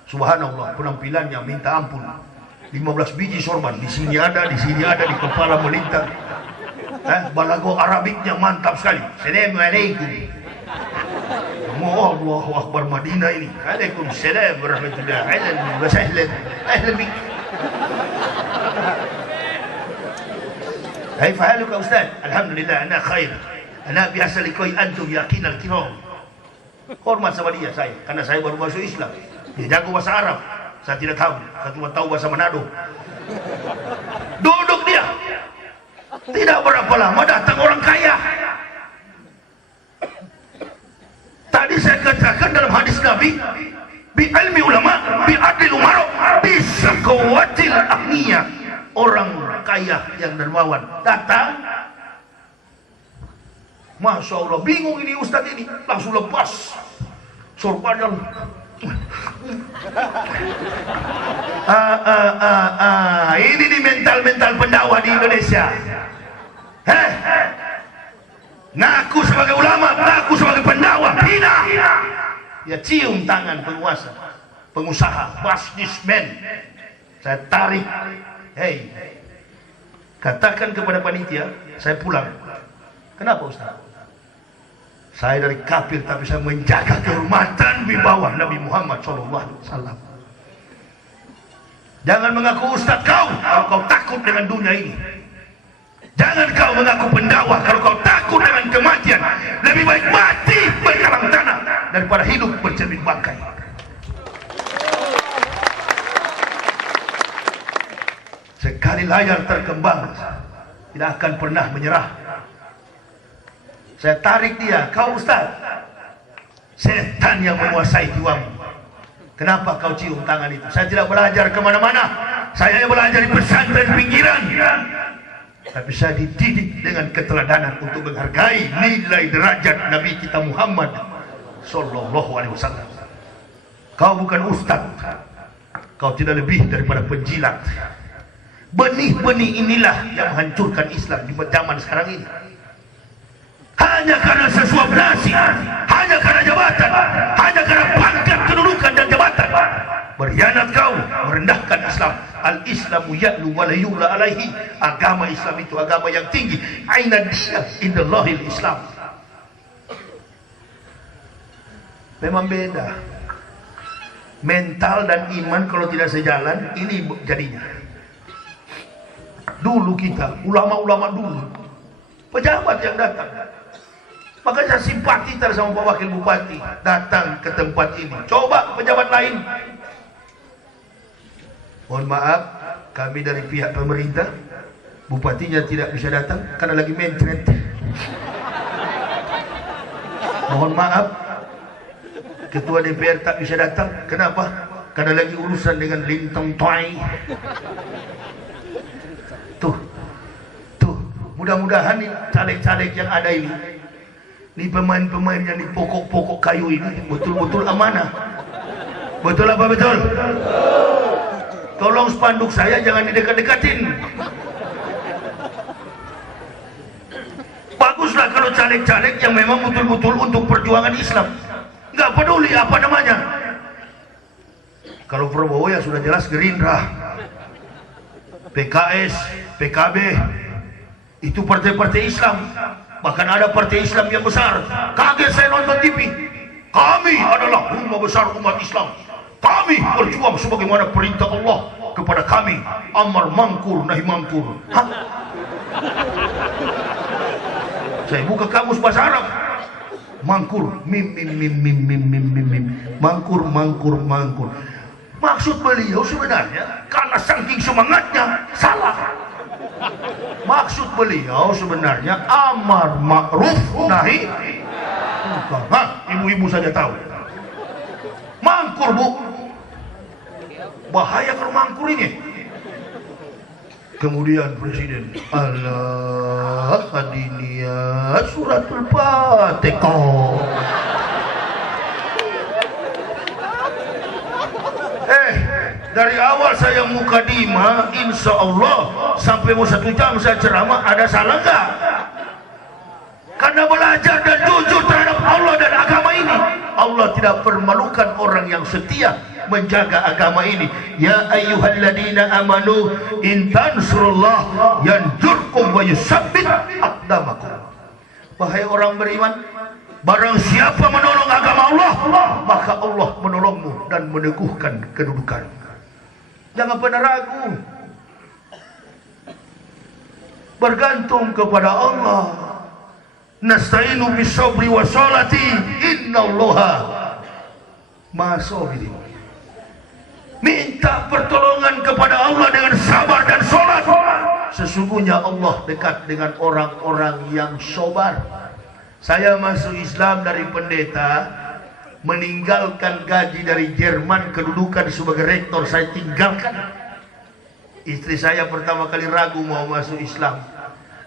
Subhanallah, penampilannya minta ampun. 15 biji sorban, di sini ada, di kepala melintang. Balago Arabiknya mantap sekali. Assalamualaikum. Allahu Akbar Madinah ini. Waalaikumsalam warahmatullahi wabarakatuh. Ahlan ahlan bik. Kaifa haluka Ustaz? Alhamdulillah ana khair. Ana biasa likoi antum yakin al-kiram. Hormat sama dia saya, karena saya baru masuk Islam. Dia jago bahasa Arab, saya tidak tahu. Saya cuma tahu bahasa Manado. Duduk dia. Tidak berapa lama datang orang kaya. Tadi saya katakan dalam hadis Nabi, bi ilmi ulama, bi adil umaro, bi sakawatil ahniya. Orang kaya yang dermawan datang. Masya Allah, bingung ini Ustadz ini, langsung lepas sorbannya. Ini di mental pendakwah di Indonesia. Ngaku sebagai ulama, ngaku sebagai pendakwah, hina. Ya cium tangan penguasa, pengusaha, businessman. Saya tarik, hei, katakan kepada panitia, saya pulang. Kenapa Ustaz? Saya dari kafir tapi saya menjaga kehormatan wibawa Nabi Muhammad SAW. Jangan mengaku Ustaz kau kalau kau takut dengan dunia ini. Jangan kau mengaku pendakwah kalau kau takut dengan kematian. Lebih baik mati berkalang tanah daripada hidup bercermin bangkai. Sekali layar terkembang, tidak akan pernah menyerah. Saya tarik dia, kau Ustaz, setan yang menguasai jiwamu. Kenapa kau cium tangan itu? Saya tidak belajar kemana-mana. Saya belajar di pesantren pinggiran. Tapi saya dididik dengan keteladanan untuk menghargai nilai derajat Nabi kita Muhammad Sallallahu Alaihi Wasallam. Kau bukan ustaz. Kau tidak lebih daripada penjilat. Benih-benih inilah yang menghancurkan Islam di zaman sekarang ini. Hanya karena sesuap nasi, hanya karena jabatan, hanya karena pangkat, kedudukan dan jabatan. Berkhianat kau, merendahkan Islam. Al-Islamu ya'lu wa la yu'la alaihi. Agama Islam itu agama yang tinggi. Aina dia indallahil Islam. Memang beda. Mental dan iman kalau tidak sejalan, ini jadinya. Dulu kita, ulama-ulama dulu, pejabat yang datang, Maka saya simpati sama Pak Wakil Bupati datang ke tempat ini. Coba pejabat lain. Mohon maaf, kami dari pihak pemerintah, bupatinya tidak bisa datang karena lagi mentret. Mohon maaf, ketua DPR tak bisa datang. Kenapa? Karena lagi urusan dengan Lintong Toy. Tuh, mudah-mudahan nih caleg-caleg yang ada ini pemain-pemain yang di pokok-pokok kayu ini betul-betul amanah. Betul apa betul? Tolong spanduk saya jangan didekat-dekatin. Baguslah kalau caleg-caleg yang memang betul-betul untuk perjuangan Islam. Nggak peduli apa namanya. Kalau Prabowo ya sudah jelas Gerindra, PKS, PKB, itu partai-partai Islam. Bahkan ada partai Islam yang besar. Kaget saya nonton TV. Kami adalah rumah besar umat Islam. Kami berjuang sebagaimana perintah Allah kepada kami. Amar mangkur nahi mangkur. Hah? Saya buka kamus bahasa Arab. Mangkur, mim. Mangkur. Maksud beliau sebenarnya karena saking semangatnya salah. Maksud beliau sebenarnya amar ma'ruf nahi munkar. Hah, ibu-ibu saja tahu. Mangkur, Bu. Bahaya kalau mangkur ini. Kemudian Presiden Allah hadinia suratul Fatihah. Dari awal saya mukadimah, insya Allah sampai mau 1 jam saya ceramah, ada salah nggak? Karena belajar dan jujur terhadap Allah dan agama ini. Allah tidak permalukan orang yang setia menjaga agama ini. Ya ayyuhalladzina amanu in tansurullah yanjurkum wa yusabbit aqdamakum. Wahai orang beriman, barang siapa menolong agama Allah, maka Allah menolongmu dan meneguhkan kedudukan. Jangan pernah ragu. Bergantung kepada Allah. Nasta'inu bisabri wa sholati innallaha ma'as-sabirin. Minta pertolongan kepada Allah dengan sabar dan sholat. Sesungguhnya Allah dekat dengan orang-orang yang sabar. Saya masuk Islam dari pendeta, meninggalkan gaji dari Jerman, kedudukan sebagai rektor saya tinggalkan. Istri saya pertama kali ragu mau masuk Islam.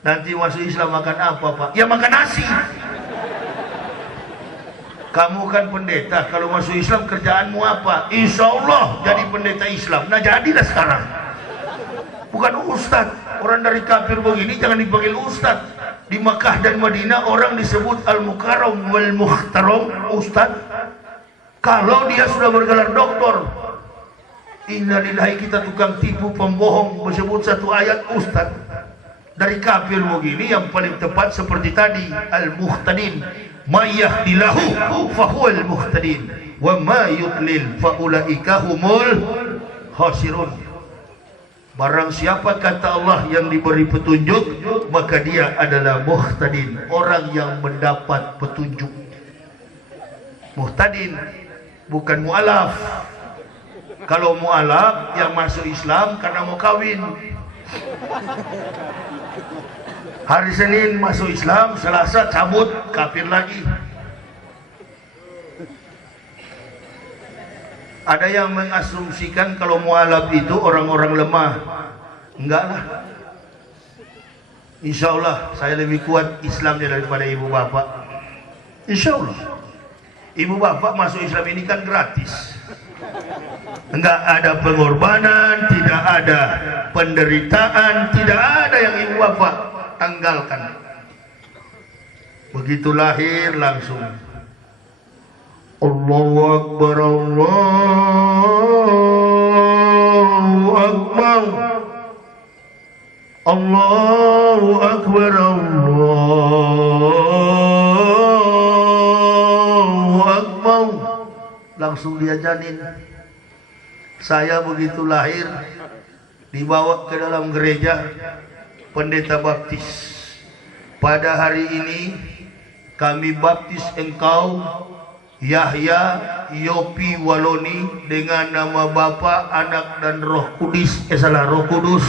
Nanti masuk Islam makan apa, Pak? Ya makan nasi. Kamu kan pendeta, kalau masuk Islam kerjaanmu apa? Insya Allah jadi pendeta Islam. Nah jadilah sekarang. Bukan ustadz. Orang dari kafir begini jangan dipanggil ustadz. Di Makkah dan Madinah orang disebut al-mukarram wal muhtaram, ustadz. Kalau dia sudah bergelar doktor, innalillahi, kita tukang tipu, pembohong, disebut satu ayat ustadz. Dari kafir begini yang paling tepat seperti tadi, al-muhtadin, may yahdillahu fahuwal muhtadin wa ma yudlil faulaika humul khasirun. Barang siapa kata Allah yang diberi petunjuk, maka dia adalah muhtadin, orang yang mendapat petunjuk. Muhtadin bukan mu'alaf. Kalau mu'alaf yang masuk Islam karena mau kawin, hari Senin masuk Islam, Selasa cabut kafir lagi. Ada yang mengasumsikan kalau mu'alaf itu orang-orang lemah. Enggak lah. Insya Allah saya lebih kuat Islamnya daripada ibu bapak. Insya Allah. Ibu bapak masuk Islam ini kan gratis. Enggak ada pengorbanan, tidak ada penderitaan, tidak ada yang ibu bapak tanggalkan. Begitu lahir langsung Allahu Akbar, Allahu Akbar, Allahu Akbar, Allahu Akbar. Langsung diajanin. Saya begitu lahir dibawa ke dalam gereja pendeta baptis. Pada hari ini kami baptis engkau Yahya Yopi Waloni dengan nama Bapa, Anak dan Roh Kudus. Roh Kudus.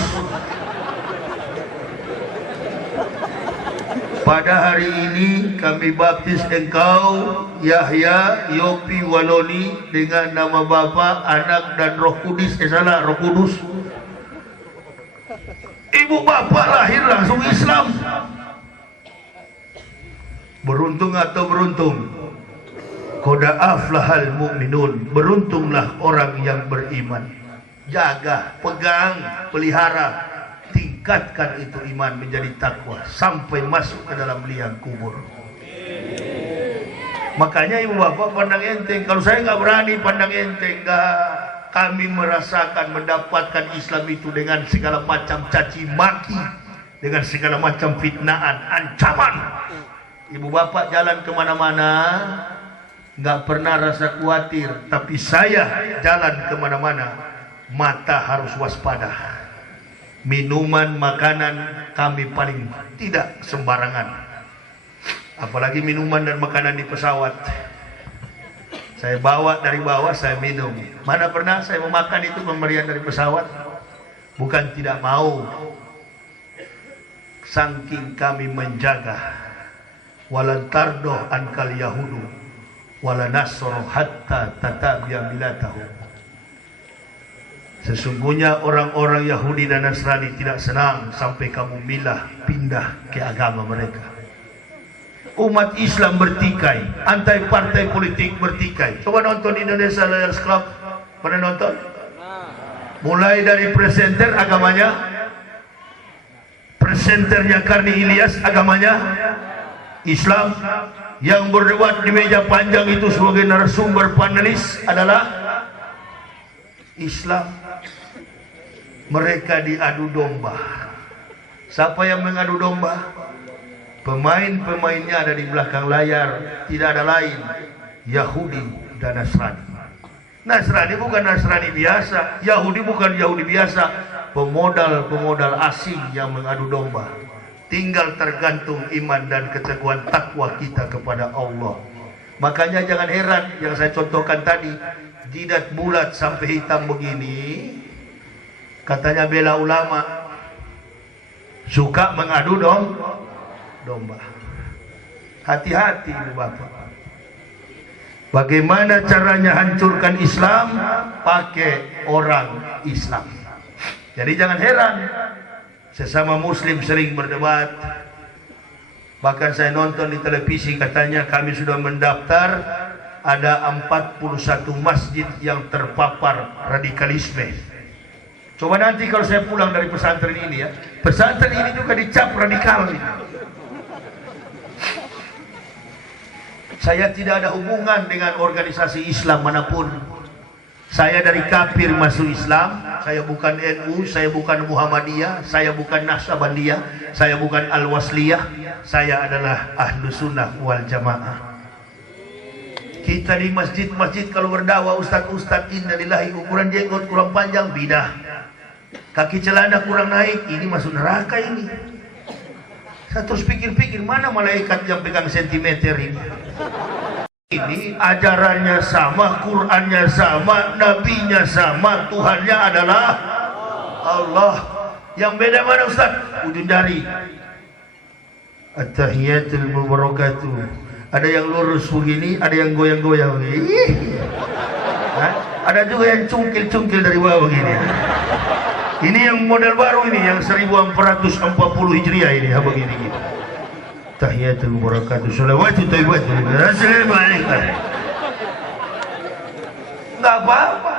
Pada hari ini kami baptis engkau Yahya Yopi Waloni dengan nama Bapa, Anak dan Roh Kudus. Roh Kudus. Ibu bapak lahir langsung Islam. Beruntung atau beruntung? Qad aflahal mu'minun. Beruntunglah orang yang beriman. Jaga, pegang, pelihara, tingkatkan itu iman menjadi takwa sampai masuk ke dalam liang kubur. Makanya ibu bapak pandang enteng. Kalau saya nggak berani pandang enteng, kami merasakan mendapatkan Islam itu dengan segala macam caci maki, dengan segala macam fitnaan, ancaman. Ibu bapak jalan kemana-mana nggak pernah rasa khawatir, tapi saya jalan kemana-mana mata harus waspada. Minuman, makanan kami paling tidak sembarangan, apalagi minuman dan makanan di pesawat. Saya bawa dari bawah, saya minum. Mana pernah saya memakan itu pemberian dari pesawat? Bukan tidak mau, saking kami menjaga. Walan tardoh ankal yahudu wala nasoro hatta tatabiya milatahu. Sesungguhnya orang-orang Yahudi dan Nasrani tidak senang sampai kamu pindah ke agama mereka. Umat Islam bertikai, antai partai politik bertikai. Coba nonton Indonesia Lions Club, pernah nonton? Mulai dari presenter agamanya, presenternya Karni Ilyas agamanya Islam, yang berdebat di meja panjang itu sebagai narasumber panelis adalah Islam. Mereka diadu domba. Siapa yang mengadu domba? Pemain-pemainnya ada di belakang layar, tidak ada lain, Yahudi dan Nasrani. Nasrani bukan Nasrani biasa, Yahudi bukan Yahudi biasa, pemodal-pemodal asing yang mengadu domba. Tinggal tergantung iman dan keteguhan takwa kita kepada Allah. Makanya jangan heran yang saya contohkan tadi, jidat bulat sampai hitam begini, katanya bela ulama, suka mengadu domba. Hati-hati ibu bapak. Bagaimana caranya hancurkan Islam? Pakai orang Islam. Jadi jangan heran sesama muslim sering berdebat. Bahkan saya nonton di televisi, katanya kami sudah mendaftar, ada 41 masjid yang terpapar radikalisme. Coba nanti kalau saya pulang dari pesantren ini ya, pesantren ini juga dicap radikal ini. Saya tidak ada hubungan dengan organisasi Islam manapun. Saya dari kafir masuk Islam. Saya bukan NU, saya bukan Muhammadiyah, saya bukan Naqsabandiyah, saya bukan Al-Wasliyah. Saya adalah Ahlus Sunnah wal Jamaah. Kita di masjid-masjid kalau berdakwah, ustaz-ustaz innalillahi, ukuran jenggot kurang panjang bidah, kaki celana kurang naik, ini masuk neraka ini. Saya terus pikir-pikir, mana malaikat yang pegang sentimeter ini? Ini ajarannya sama, Qurannya sama, nabinya sama, Tuhannya adalah Allah. Yang beda mana Ustaz? Ujung jari. At-tahiyatul mubarakatuh. Ada yang lurus begini, ada yang goyang-goyang begini. Ada juga yang cungkil-cungkil dari bawah begini. Ini yang model baru ini, yang 1440 Hijriah ini, begini gitu. Tahiyatul mubarakatuh, sholawatu thayyibatu, assalamualaikum. Enggak apa-apa.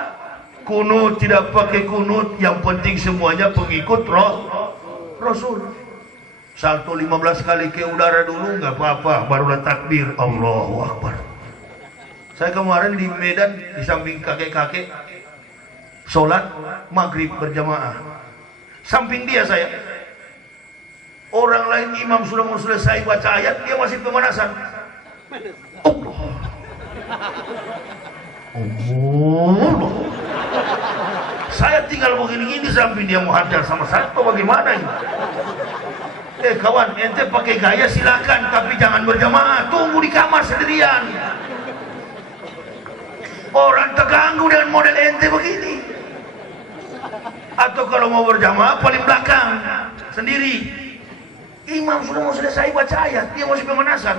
Kunut tidak pakai kunut, yang penting semuanya pengikut Rasul. Salto 15 kali ke udara dulu enggak apa-apa, barulah takbir Allahu Akbar. Saya kemarin di Medan di samping kakek-kakek sholat maghrib berjamaah. Samping dia saya. Orang lain imam sudah mau selesai baca ayat, dia masih pemanasan. Allah. Allah. Saya tinggal begini-gini sampai dia mau hadar sama saya, bagaimana ini? Kawan, ente pakai gaya silakan, tapi jangan berjamaah. Tunggu di kamar sendirian. Orang terganggu dengan model ente begini. Atau kalau mau berjamaah paling belakang sendiri. Imam sudah mau selesai baca ayat, dia masih pemanasan.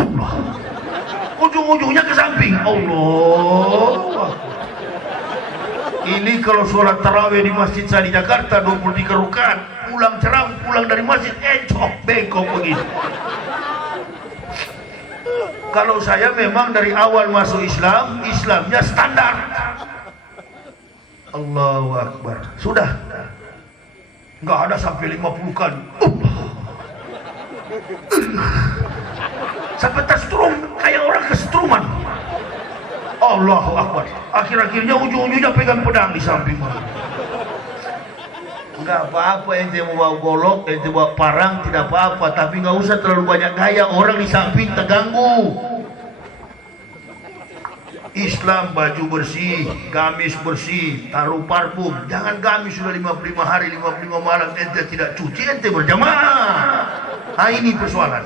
Allah. Ujung-ujungnya ke samping. Allah. Ini kalau sholat tarawih di masjid saya di Jakarta 23 rakaat, pulang ceram, pulang dari masjid encok bengkok begitu. Kalau saya memang dari awal masuk Islam, Islamnya standar. Allahu Akbar. Sudah. Nggak ada sampai 50 kali. Sampai terstrum kayak orang kesetruman. Allahu Akbar. Akhir-akhirnya ujung-ujungnya pegang pedang di samping. Enggak apa-apa ente mau bawa golok, ente bawa parang, tidak apa-apa, tapi nggak usah terlalu banyak gaya, orang di samping terganggu. Islam baju bersih, gamis bersih, taruh parfum. Jangan gamis sudah 55 hari, 55 malam ente tidak cuci, ente berjamaah. Nah ini persoalan.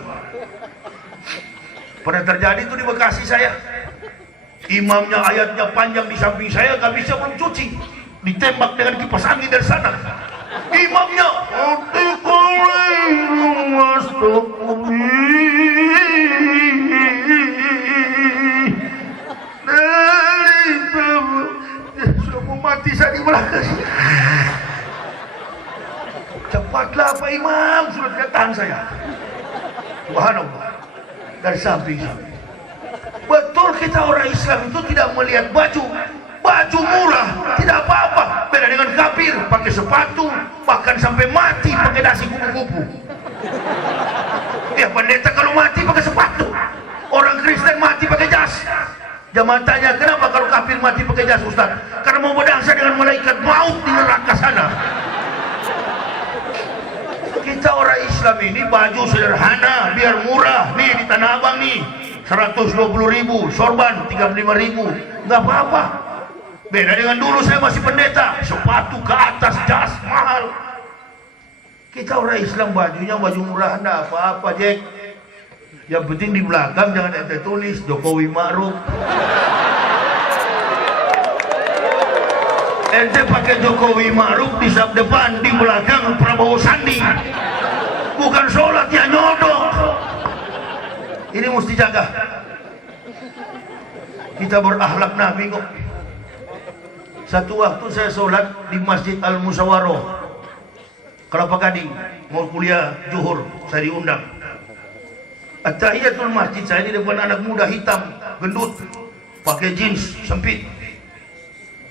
Pernah terjadi itu di Bekasi saya. Imamnya ayatnya panjang di samping saya, gamisnya belum cuci, ditembak dengan kipas angin dari sana. Imamnya sudah mau mati saya di belakang. Cepatlah Pak Imam, sudah tidak tahan saya. Subhanallah. Dari samping. Betul kita orang Islam itu tidak melihat baju murah, tidak apa-apa. Beda dengan kafir, pakai sepatu, bahkan sampai mati pakai dasi kupu-kupu. Ya pendeta kalau mati pakai sepatu, orang Kristen mati pakai jas. Jamaah tanya, kenapa kalau kafir mati pakai jas Ustaz? Karena mau berdangsa dengan malaikat maut di neraka sana. Kita orang Islam ini baju sederhana, biar murah. Nih di Tanah Abang nih 120.000, sorban 35.000, nggak apa-apa. Beda dengan dulu saya masih pendeta, sepatu ke atas, jas mahal. Kita orang Islam bajunya baju murah, nggak apa-apa Jack. Yang penting di belakang jangan ente tulis Jokowi Ma'ruf. Ente pakai Jokowi Ma'ruf di sab depan, di belakang Prabowo Sandi. Bukan sholat ya nyodok. Ini mesti jaga. Kita berakhlak Nabi kok. Satu waktu saya sholat di Masjid Al-Musawaroh, Kelapa Gading, mau kuliah zuhur, saya diundang. At-tahiyatul masjid saya di depan anak muda hitam, gendut, pakai jeans sempit.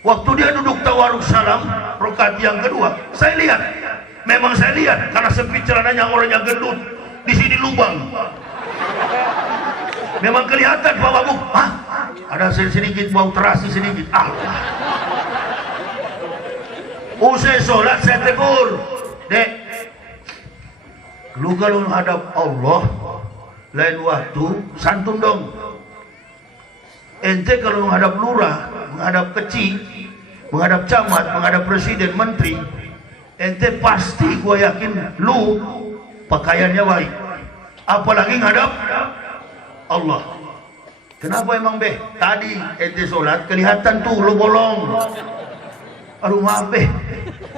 Waktu dia duduk tawaruk salam, rakaat yang kedua, saya lihat. Memang saya lihat karena sempit celananya, orangnya gendut, di sini lubang. Memang kelihatan Pak Babu, ada sedikit bau terasi sedikit. Usai sholat saya tegur, Dek, lu kalau menghadap Allah lain waktu santun dong. Ente kalau menghadap lurah, menghadap kecil, menghadap camat, menghadap presiden, menteri, ente pasti gua yakin lu pakaiannya baik. Apalagi ngadap Allah. Kenapa emang Beh? Tadi ente sholat kelihatan tuh lu bolong. Aduh maaf Beh,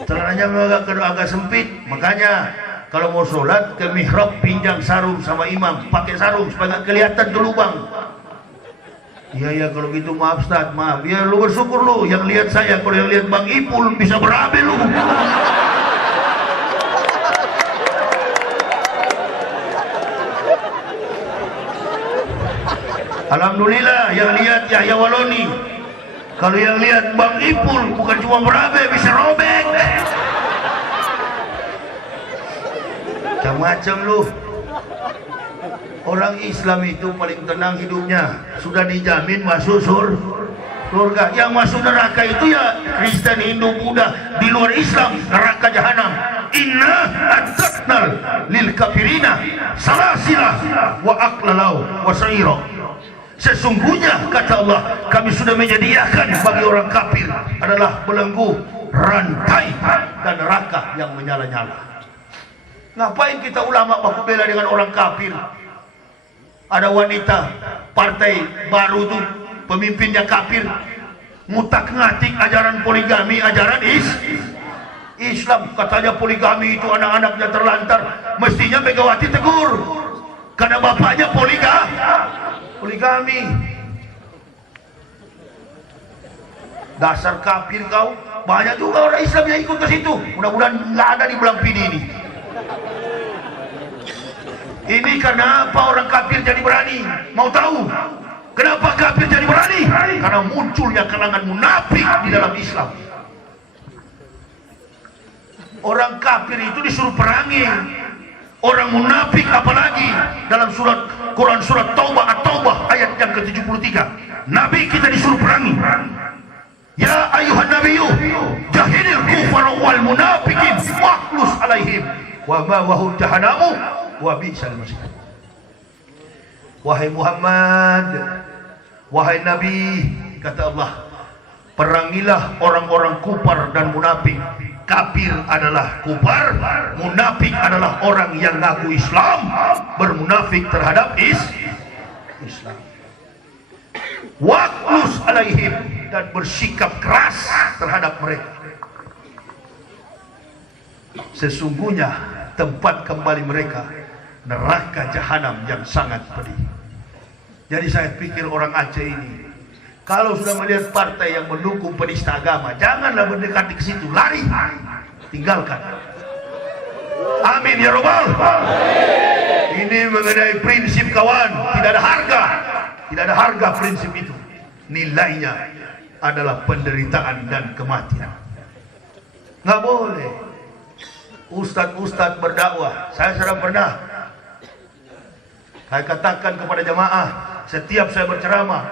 celananya memang agak sempit. Makanya kalau mau sholat ke mihrab pinjam sarung sama imam, pakai sarung supaya nggak kelihatan tuh lubang. Iya kalau gitu maaf Ustaz, maaf. Ya lu bersyukur lu yang lihat saya, kalau yang lihat Bang Ipul bisa berabe lu. Alhamdulillah yang lihat Yahya Waloni. Kalau yang lihat Bang Ipul bukan cuma berabe, bisa robek. Macam-macam lu. Orang Islam itu paling tenang hidupnya, sudah dijamin masuk surga. Yang masuk neraka itu ya Kristen, Hindu, Buddha. Di luar Islam neraka jahanam. Inna adzatna lil kafirina salasila wa aqlalau wa sa'ira. Sesungguhnya kata Allah, kami sudah menyediakan bagi orang kafir adalah belenggu, rantai dan neraka yang menyala-nyala. Ngapain kita ulama baku bela dengan orang kafir? Ada wanita partai baru tuh, pemimpinnya kafir, ngutak-ngatik ajaran poligami, ajaran Islam. Katanya poligami itu anak-anaknya terlantar. Mestinya Megawati tegur, karena bapaknya poligami. Dasar kafir kau. Banyak juga orang Islam yang ikut ke situ. Mudah-mudahan nggak ada di Belang Pidi ini. Ini karena apa orang kafir jadi berani? Mau tahu kenapa kafir jadi berani? Karena munculnya kalangan munafik di dalam Islam. Orang kafir itu disuruh perangi. Orang munafik apalagi dalam Quran surat Taubah ayat yang ke-73. Nabi kita disuruh perangi. Ya ayuhan nabiyyu jahidil kufar wal munafiqin waqlus alaihim wa ma wahum jahannamu wa bi'sal masir. Wahai Muhammad, wahai Nabi, kata Allah, perangilah orang-orang kufar dan munafik. Kafir adalah kufar, munafik adalah orang yang ngaku Islam, bermunafik terhadap Islam. Waqlus alaihim, dan bersikap keras terhadap mereka. Sesungguhnya tempat kembali mereka neraka jahanam yang sangat pedih. Jadi saya pikir orang Aceh ini, kalau sudah melihat partai yang mendukung penista agama, janganlah mendekati ke situ, lari, tinggalkan. Amin ya robbal. Ini mengenai prinsip kawan, tidak ada harga prinsip itu. Nilainya adalah penderitaan dan kematian. Nggak boleh ustadz berdakwah. Saya sudah pernah saya katakan kepada jamaah setiap saya berceramah,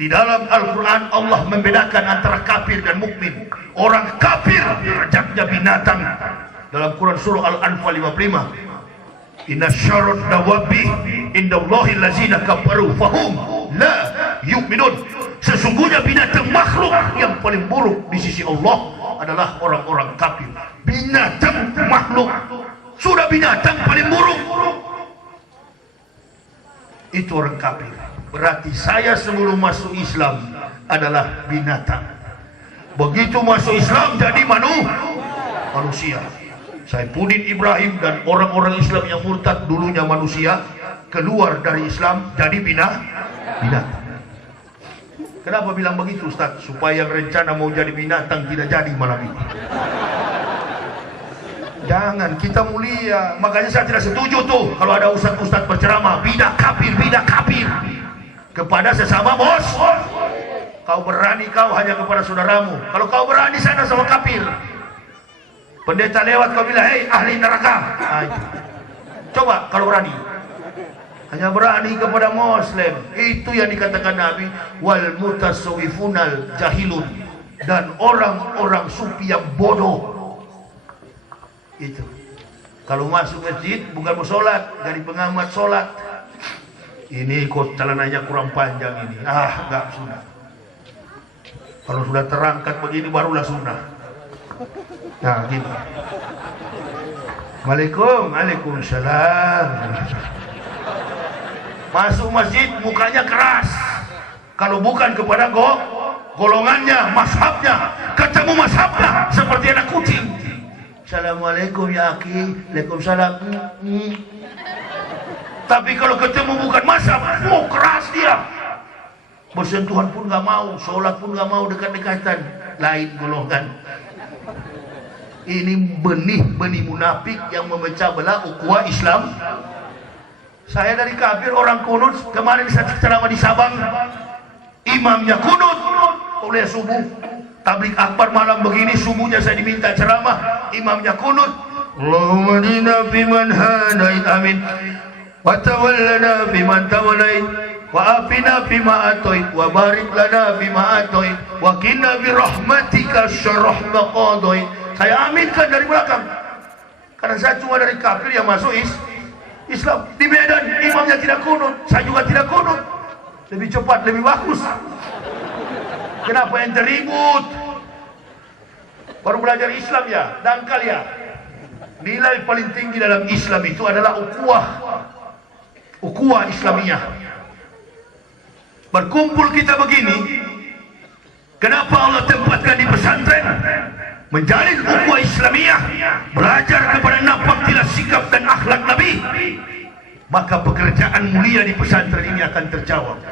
di dalam Al-Quran Allah membedakan antara kafir dan mukmin. Orang kafir derajatnya binatang. Dalam Quran surah Al-Anfal 55, inna syarrad dawabi indallahi allazina kafaru fahum la yu'minun. Sesungguhnya binatang makhluk yang paling buruk di sisi Allah adalah orang-orang kafir. Binatang makhluk, sudah binatang paling buruk, itu orang kafir. Berarti saya sebelum masuk Islam adalah binatang. Begitu masuk Islam jadi manusia. Saifuddin Ibrahim dan orang-orang Islam yang murtad dulunya manusia, keluar dari Islam jadi binatang. Kenapa bilang begitu Ustaz? Supaya yang rencana mau jadi binatang tidak jadi malam ini. Jangan, kita mulia. Makanya saya tidak setuju tuh kalau ada ustaz-ustaz berceramah bidah kafir kepada sesama bos. Kau berani kau hanya kepada saudaramu. Kalau kau berani sana sama kafir, pendeta lewat kau bilang, hei ahli neraka. Coba kalau berani. Hanya berani kepada Muslim. Itu yang dikatakan Nabi, wal mutasawwifunal jahilun, dan orang-orang sufi yang bodoh. Itu. Kalau masuk masjid bukan mau sholat, jadi pengamat sholat. Ini kok celananya kurang panjang ini. Enggak sunnah. Kalau sudah terangkat begini barulah sunnah. Nah, gini. Waalaikumsalam. Masuk masjid mukanya keras. Kalau bukan kepada golongannya, mazhabnya, ketemu mazhabnya seperti anak kucing. Assalamualaikum ya akhi. Waalaikumsalam. Tapi kalau ketemu bukan mazhab, keras dia. Bersentuhan pun nggak mau, sholat pun nggak mau, dekat-dekatan. Lain golongan. Ini benih munafik yang memecah belah ukhuwah Islam. Saya dari kafir orang kunut. Kemarin saya ceramah di Sabang, imamnya kunut oleh subuh. Tablik akbar malam begini, subuhnya saya diminta ceramah, imamnya kunut. Allahumma dina fiman hadait, amin. Wa tawallana fiman tawallait, wa afina fima atoit, wa barik lana fima atoit, wa qina bi rahmatika syarrah ma qadait. Saya aminkan dari belakang, karena saya cuma dari kafir yang masuk Islam. Di Medan imamnya tidak kunut, saya juga tidak kunut. Lebih cepat, lebih bagus. Kenapa yang ribut? Baru belajar Islam ya, dangkal ya. Nilai paling tinggi dalam Islam itu adalah ukhuwah Islamiyah. Berkumpul kita begini, kenapa Allah tempatkan di pesantren? Menjalin ukhuwah Islamiyah, belajar kepada napaktilah sikap dan akhlak Nabi. Maka pekerjaan mulia di pesantren ini akan terjawab.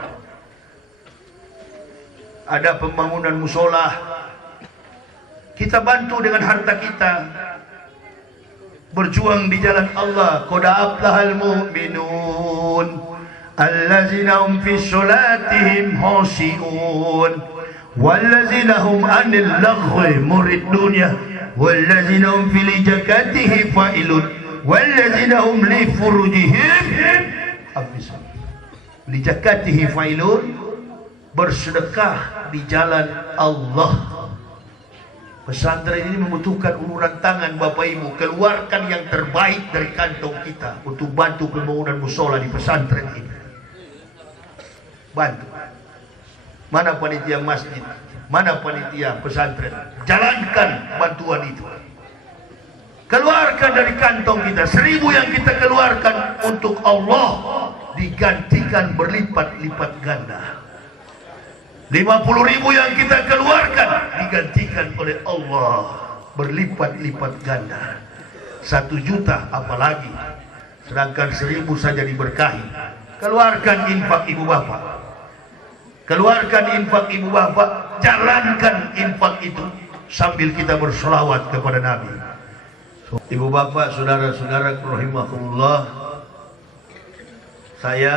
Ada pembangunan musola, kita bantu dengan harta kita. Berjuang di jalan Allah. Qad aflahal mu'minun allazina hum fi sholatihim khashi'un wallazina hum 'anil laghwi muridun wallazina hum fi zakatihi fa'ilun wallazina hum li furujihim hafizun. Li zakatihi fa'ilun, bersedekah di jalan Allah. Pesantren ini membutuhkan uluran tangan Bapak Ibu. Keluarkan yang terbaik dari kantong kita untuk bantu pembangunan musola di pesantren ini. Bantu. Mana panitia masjid, mana panitia pesantren, jalankan bantuan itu. Keluarkan dari kantong kita. 1000 yang kita keluarkan untuk Allah digantikan berlipat-lipat ganda. 50.000 yang kita keluarkan digantikan oleh Allah berlipat-lipat ganda. 1 juta apalagi, sedangkan 1000 saja diberkahi. Keluarkan infak ibu bapak, keluarkan infak ibu bapak, jalankan infak itu sambil kita berselawat kepada Nabi. Ibu bapak, saudara-saudara rahimakumullah, saya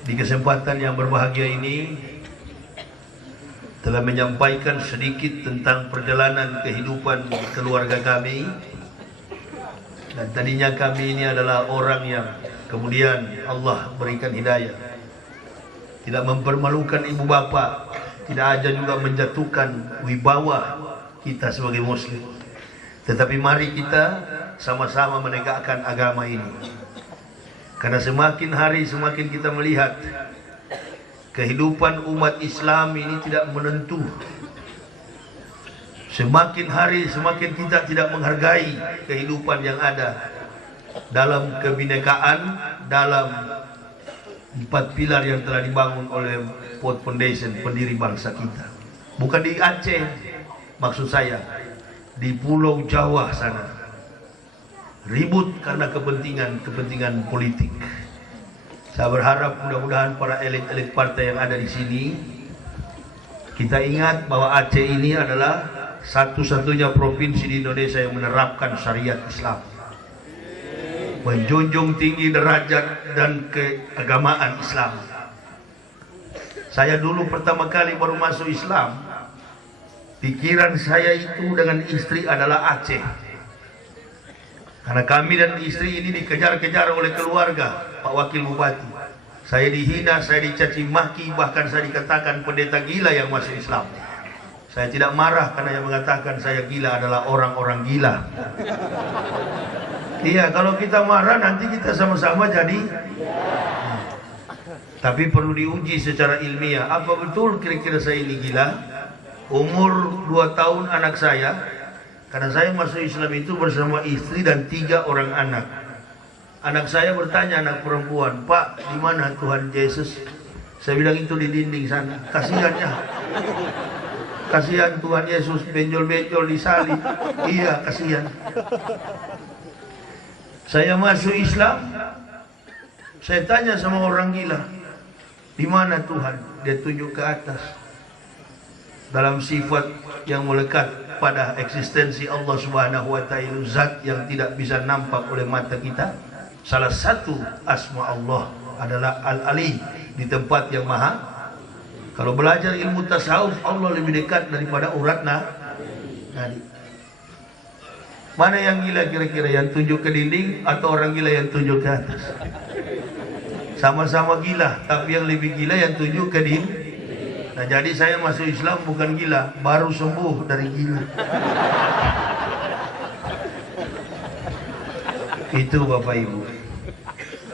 di kesempatan yang berbahagia ini telah menyampaikan sedikit tentang perjalanan kehidupan keluarga kami. Dan tadinya kami ini adalah orang yang kemudian Allah berikan hidayah, tidak mempermalukan ibu bapak, tidak aja juga menjatuhkan wibawa kita sebagai muslim. Tetapi mari kita sama-sama menegakkan agama ini. Karena semakin hari semakin kita melihat kehidupan umat Islam ini tidak menentu. Semakin hari semakin kita tidak menghargai kehidupan yang ada dalam kebinekaan, dalam 4 pilar yang telah dibangun oleh Pot Foundation, pendiri bangsa kita. Bukan di Aceh, maksud saya di Pulau Jawa sana. Ribut karena kepentingan politik. Saya berharap mudah-mudahan para elit-elit partai yang ada di sini, kita ingat bahwa Aceh ini adalah satu-satunya provinsi di Indonesia yang menerapkan syariat Islam, menjunjung tinggi derajat dan keagamaan Islam. Saya dulu pertama kali baru masuk Islam, pikiran saya itu dengan istri adalah Aceh. Karena kami dan istri ini dikejar-kejar oleh keluarga Pak Wakil Bupati. Saya dihina, saya dicaci maki, bahkan saya dikatakan pendeta gila yang masuk Islam. Saya tidak marah karena yang mengatakan saya gila adalah orang-orang gila. Iya, kalau kita marah nanti kita sama-sama jadi. Tapi perlu diuji secara ilmiah. Apa betul kira-kira saya ini gila? Umur 2 tahun anak saya, karena saya masuk Islam itu bersama istri dan 3 orang anak. Anak saya bertanya, anak perempuan, Pak, di mana Tuhan Yesus? Saya bilang itu di dinding sana. Kasihan ya. Kasihan Tuhan Yesus benjol-benjol di salib. Iya, kasihan. Saya masuk Islam, saya tanya sama orang gila, di mana Tuhan? Dia tunjuk ke atas. Dalam sifat yang melekat pada eksistensi Allah Subhanahu wa Ta'ala, zat yang tidak bisa nampak oleh mata kita. Salah satu asma Allah adalah Al-Ali, di tempat yang maha. Kalau belajar ilmu tasawuf, Allah lebih dekat daripada urat nadi. Mana yang gila kira-kira, yang tunjuk ke dinding atau orang gila yang tunjuk ke atas? Sama-sama gila, tapi yang lebih gila yang tunjuk ke dinding. Nah, jadi saya masuk Islam bukan gila, baru sembuh dari gila. Itu Bapak Ibu,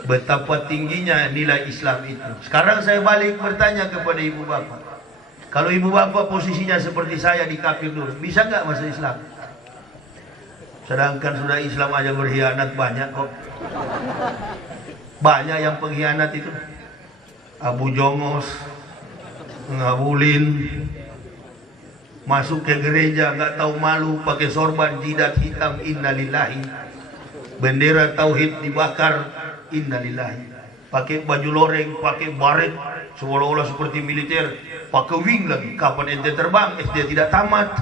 betapa tingginya nilai Islam itu. Sekarang saya balik bertanya kepada ibu bapak, Kalau ibu bapak posisinya seperti saya di kafir dulu, bisa nggak masuk Islam? Sedangkan sudah Islam aja berkhianat banyak kok. Banyak yang pengkhianat itu. Abu Jongos, ngabulin, masuk ke gereja nggak tahu malu, pakai sorban jidat hitam, innalillahi. Bendera tauhid dibakar, innalillahi. Pakai baju loreng, pakai baret, seolah-olah seperti militer, pakai wing lagi. Kapan ente terbang? SD tidak tamat.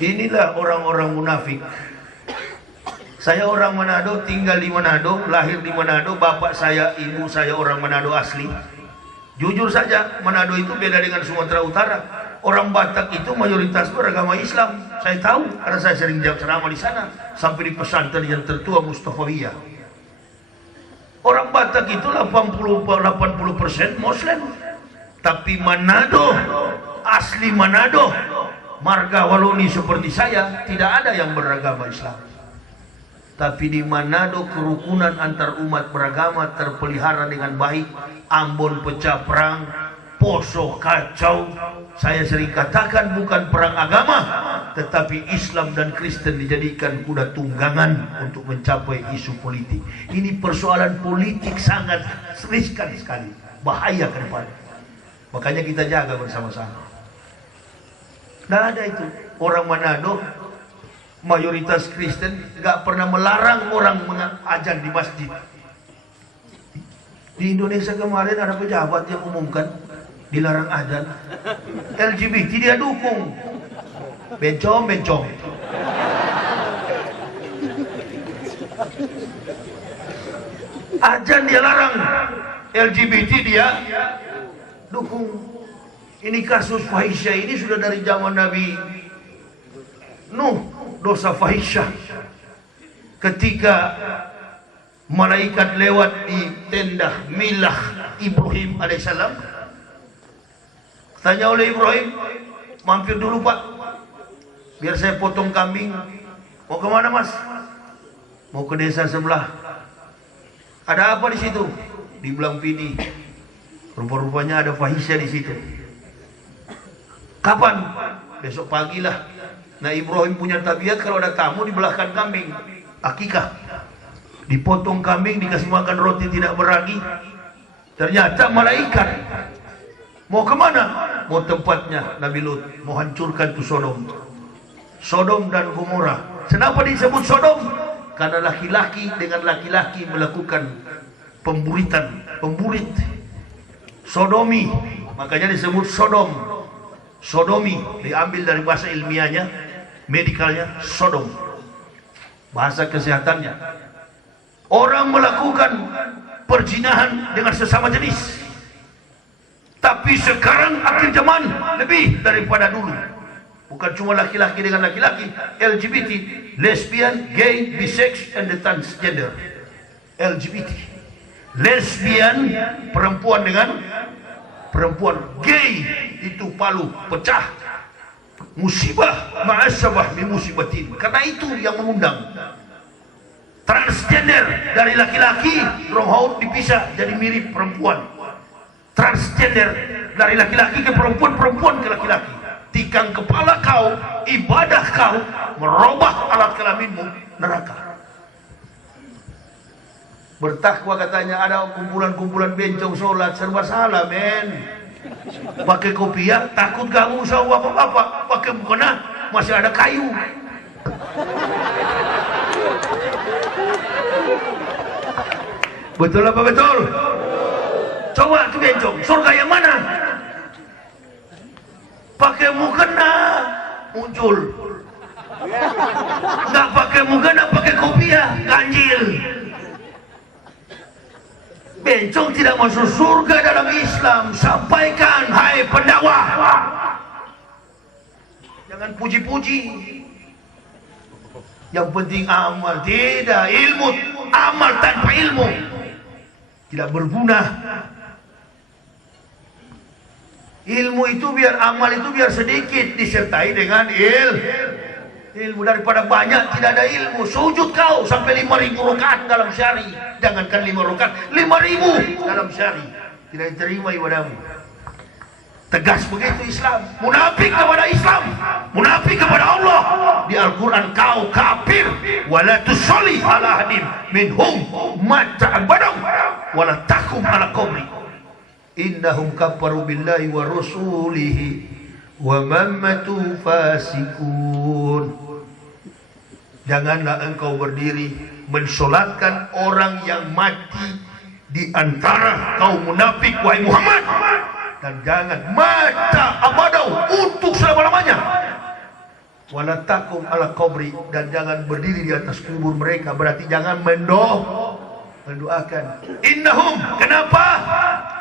Inilah orang-orang munafik. Saya orang Manado, tinggal di Manado, lahir di Manado, bapak saya, ibu saya orang Manado asli. Jujur saja, Manado itu beda dengan Sumatera Utara. Orang Batak itu mayoritas beragama Islam. Saya tahu karena saya sering ceramah di sana, sampai di pesantren yang tertua Mustafawiyah. Orang Batak itu 80% Muslim. Tapi Manado, asli Manado, marga Waloni seperti saya, tidak ada yang beragama Islam. Tapi di Manado kerukunan antar umat beragama terpelihara dengan baik. Ambon pecah perang, Poso kacau. Saya sering katakan bukan perang agama, tetapi Islam dan Kristen dijadikan kuda tunggangan untuk mencapai isu politik. Ini persoalan politik sangat riskan sekali, bahaya ke depan. Makanya kita jaga bersama-sama. Nggak ada itu. Orang Manado mayoritas Kristen, nggak pernah melarang orang mengajar di masjid. Di Indonesia kemarin ada pejabat yang umumkan dilarang azan. LGBT dia dukung. Bencong. Azan dia larang, LGBT dia dukung. Ini kasus fahisyah ini sudah dari zaman Nabi Nuh, dosa fahisyah. Ketika malaikat lewat di tenda milah Ibrahim alaihissalam, tanya oleh Ibrahim, mampir dulu Pak, biar saya potong kambing. Mau kemana Mas? Mau ke desa sebelah. Ada apa di situ? Dibilang Pidi. Rupa-rupanya ada fahisyah di situ. Kapan? Besok pagi lah. Nah Ibrahim punya tabiat kalau ada tamu dibelahkan kambing, akikah. Dipotong kambing, dikasih makan roti tidak beragi. Ternyata malaikat. Mau kemana? Mau tempatnya Nabi Lut, mau hancurkan tuh Sodom dan Gomora. Kenapa disebut Sodom? Karena laki-laki dengan laki-laki melakukan pemburit, sodomi, makanya disebut Sodom. Sodomi diambil dari bahasa ilmiahnya, medikalnya Sodom, bahasa kesehatannya. Orang melakukan perzinahan dengan sesama jenis. Tapi sekarang akhir zaman lebih daripada dulu. Bukan cuma laki-laki dengan laki-laki, LGBT, lesbian, gay, bisex, and the transgender. LGBT, lesbian, perempuan dengan perempuan, gay itu palu pecah, musibah ma'asabah bi musibatin. Karena itu yang mengundang. Transgender dari laki-laki, rohaut dipisah jadi mirip perempuan. Transgender dari laki-laki ke perempuan, perempuan ke laki-laki. Tikang kepala kau, ibadah kau, merubah alat kelaminmu, neraka. Bertakwa katanya, ada kumpulan-kumpulan bencong sholat, serba salah men. Pakai kopiah, takut kamu sama bapak-bapak. Pakai mukena, masih ada kayu. Betul apa betul? Coba tuh bencong, surga yang mana? Pakai mukena muncul. Nggak pakai mukena, pakai kopiah, ganjil. Bencong tidak masuk surga dalam Islam. Sampaikan, hai pendakwah. Jangan puji-puji. Yang penting amal. Tidak, ilmu. Amal tanpa ilmu tidak berguna. Ilmu itu biar, amal itu biar sedikit disertai dengan Ilmu daripada banyak tidak ada ilmu. Sujud kau sampai 5.000 rakaat dalam syari. Jangankan 5 rakaat, 5.000 dalam syari. Tidak diterima ibadahmu. Tegas begitu Islam. Munafik kepada Islam, munafik kepada Allah. Di Al-Quran kau kafir. Wala tusalli ala ahadin minhum mata abadaw wala takum ala qabri innahum kafaru billahi wa rasulihi wa mamatu fasikun. Janganlah engkau berdiri mensolatkan orang yang mati di antara kaum munafik, wahai Muhammad. Dan jangan mata abadau, untuk selama-lamanya. Wala takum ala qabri, dan jangan berdiri di atas kubur mereka. Berarti jangan mendoakan. Innahum, kenapa?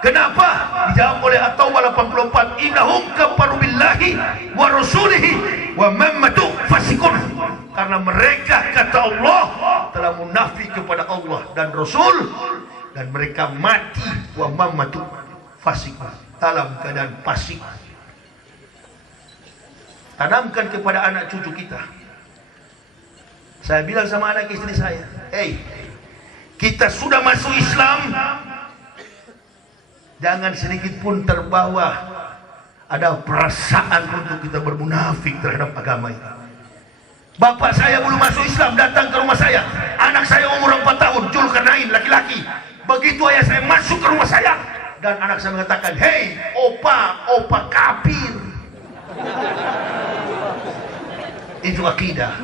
Kenapa? Dijawab oleh At-Taubah 84. Innahum kafaru billahi wa rasulihi wa mammatu fasikun. Karena mereka, kata Allah, telah munafik kepada Allah dan Rasul, dan mereka mati wa mammatu fasikun, dalam keadaan fasik. Tanamkan kepada anak cucu kita. Saya bilang sama anak istri saya, hey, kita sudah masuk Islam, jangan sedikit pun terbawa ada perasaan untuk kita bermunafik terhadap agama ini. Bapak saya belum masuk Islam, datang ke rumah saya. Anak saya umur 4 tahun, Zulkarnain, laki-laki. Begitu ayah saya masuk ke rumah saya, dan anak saya mengatakan, hei, opa kafir. Itu akidah.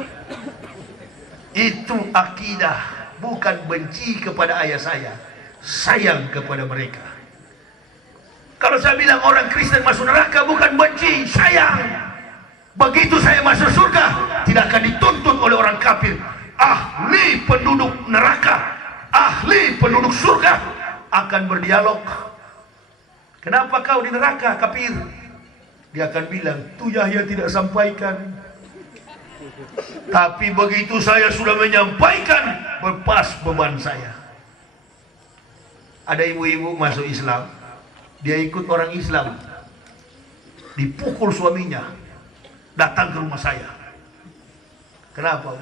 Itu akidah. Bukan benci kepada ayah saya, sayang kepada mereka. Kalau saya bilang orang Kristen masuk neraka, bukan benci, sayang. Begitu saya masuk surga, tidak akan dituntut oleh orang kafir. Ahli penduduk neraka, ahli penduduk surga akan berdialog. Kenapa kau di neraka, kafir? Dia akan bilang, tu Yahya tidak sampaikan. Tapi begitu saya sudah menyampaikan, berpas beban saya. Ada ibu-ibu masuk Islam, dia ikut orang Islam, dipukul suaminya, datang ke rumah saya. Kenapa?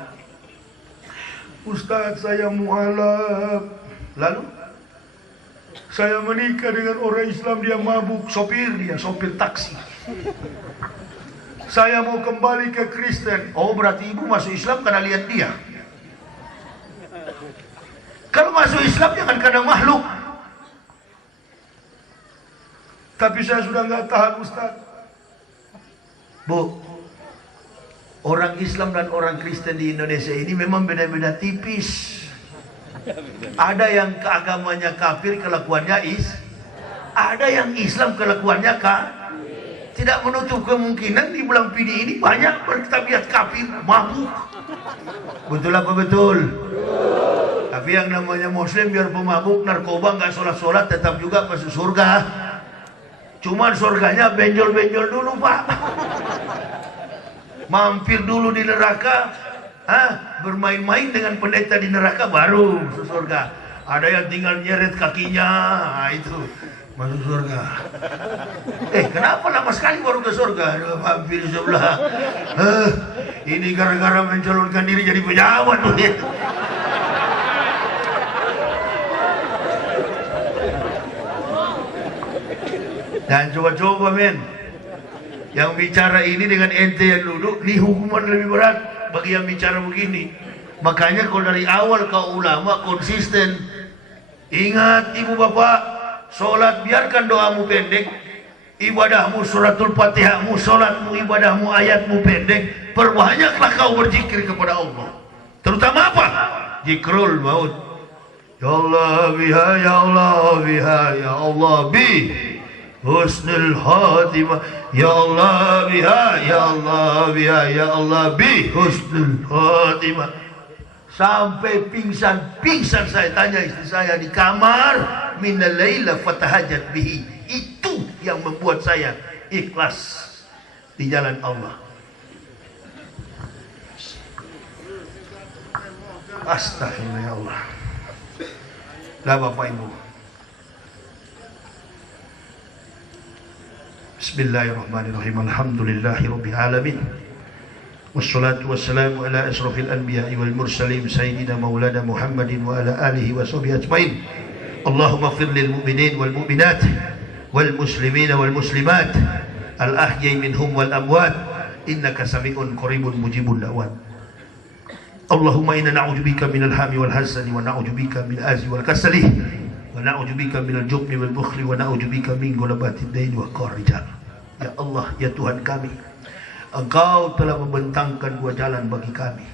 Ustaz, saya mualaf. Lalu saya menikah dengan orang Islam, dia mabuk, sopir taksi. Saya mau kembali ke Kristen. Oh, berarti ibu masuk Islam karena lihat dia. Kalau masuk Islam jangan karena makhluk. Tapi saya sudah nggak tahan, Ustaz. Bu, orang Islam dan orang Kristen di Indonesia ini memang beda-beda tipis. Ada yang keagamanya kafir, kelakuannya ada yang Islam, kelakuannya tidak menutup kemungkinan di bulan Pidi ini banyak bertabiat kafir, mabuk. Betul apa betul? Tapi yang namanya Muslim biar pemabuk, narkoba, nggak sholat-sholat, tetap juga masuk surga. Cuman surganya benjol-benjol dulu, Pak. Mampir dulu di neraka, bermain-main dengan pendeta di neraka, baru masuk surga. Ada yang tinggal nyeret kakinya, itu masuk surga. Kenapa lama sekali baru ke surga? Aduh, mampir sebelah. Ini gara-gara mencalonkan diri jadi pejabat tuh. Dan coba-coba men, yang bicara ini dengan ente yang duduk, ini hukuman lebih berat bagi yang bicara begini. Makanya kalau dari awal kau ulama konsisten, ingat ibu bapak, sholat biarkan doamu pendek, ibadahmu suratul fatihahmu, sholatmu, ibadahmu, ayatmu pendek. Perbanyaklah kau berzikir kepada Allah. Terutama apa? Zikrul maut. Ya Allah biha, ya Allah biha, ya Allah bi husnul khatimah, ya Allah biha, ya Allah biha, ya Allah bi husnul khatimah. Sampai pingsan saya tanya istri saya di kamar, minal laila fatahajat bihi. Itu yang membuat saya ikhlas di jalan Allah. Astagfirullah ya Allah. Lah Bapak Ibu, bismillahirrahmanirrahim. Alhamdulillahirabbil alamin. Wassalatu wassalamu ala asrafil anbiya'i wal mursalin sayyidina maulana Muhammadin wa ala alihi wa sahbihi ajmain. Allahumma ighfir lil mu'minin wal mu'minat wal muslimin wal muslimat al ahya'i minhum wal amwat innaka sami'un qaribun mujibud da'wat. Allahumma inna na'udzubika minal hami wal hasadi wa na'udzubika min azi wal kasali wa na'udzubika minal jubni wal bukhli wa na'udzubika min ghalabatid dain wa qahri rijal. Ya Allah, ya Tuhan kami, Engkau telah membentangkan dua jalan bagi kami,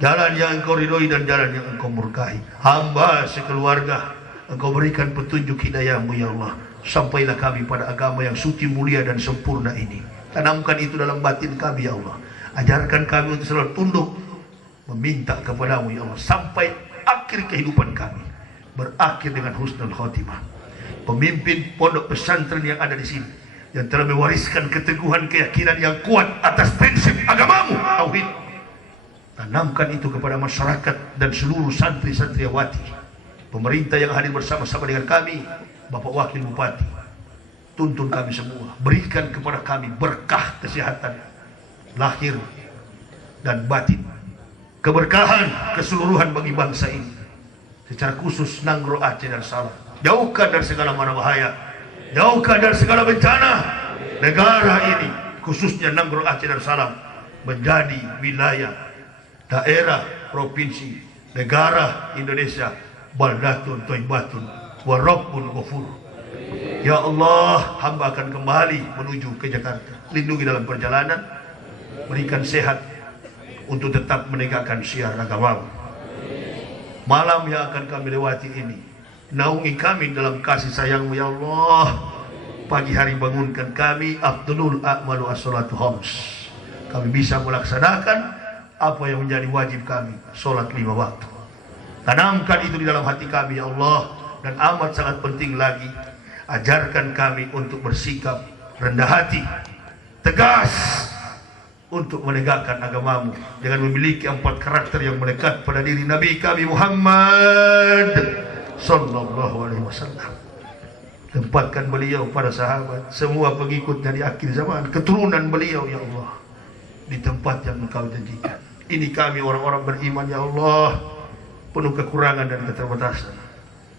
jalan yang Engkau ridhoi dan jalan yang Engkau murkai. Hamba sekeluarga Engkau berikan petunjuk hidayah-Mu ya Allah, sampailah kami pada agama yang suci, mulia dan sempurna ini. Tanamkan itu dalam batin kami ya Allah. Ajarkan kami untuk selalu tunduk meminta kepada-Mu ya Allah, sampai akhir kehidupan kami berakhir dengan husnul khotimah. Pemimpin pondok pesantren yang ada di sini, yang telah mewariskan keteguhan keyakinan yang kuat atas prinsip agamamu, tauhid, tanamkan itu kepada masyarakat dan seluruh santri-santriwati. Pemerintah yang hadir bersama-sama dengan kami, Bapak Wakil Bupati, tuntun kami semua, berikan kepada kami berkah kesehatan lahir dan batin, keberkahan keseluruhan bagi bangsa ini, secara khusus Nanggro, Aceh dan Sabah. Jauhkan dari segala mara bahaya, jauhkan dari segala bencana. Negara ini, khususnya Nanggro, Aceh dan Sabah, menjadi wilayah, daerah, provinsi, negara Indonesia baldatun thayyibatun wa rabbun ghafur. Ya Allah, hamba akan kembali menuju ke Jakarta. Lindungi dalam perjalanan, berikan sehat untuk tetap menegakkan syiar agama. Malam yang akan kami lewati ini, naungi kami dalam kasih sayang-Mu ya Allah. Pagi hari bangunkan kami, afdalul a'malu as-salatu khams. Kami bisa melaksanakan apa yang menjadi wajib kami, salat 5 waktu. Tanamkan itu di dalam hati kami ya Allah. Dan amat sangat penting lagi, ajarkan kami untuk bersikap rendah hati, tegas untuk menegakkan agama-Mu dengan memiliki 4 karakter yang melekat pada diri Nabi kami Muhammad sallallahu alaihi wasallam. Tempatkan beliau, para sahabat, semua pengikut dari akhir zaman, keturunan beliau ya Allah, di tempat yang Engkau janjikan. Ini kami orang-orang beriman ya Allah, penuh kekurangan dan keterbatasan.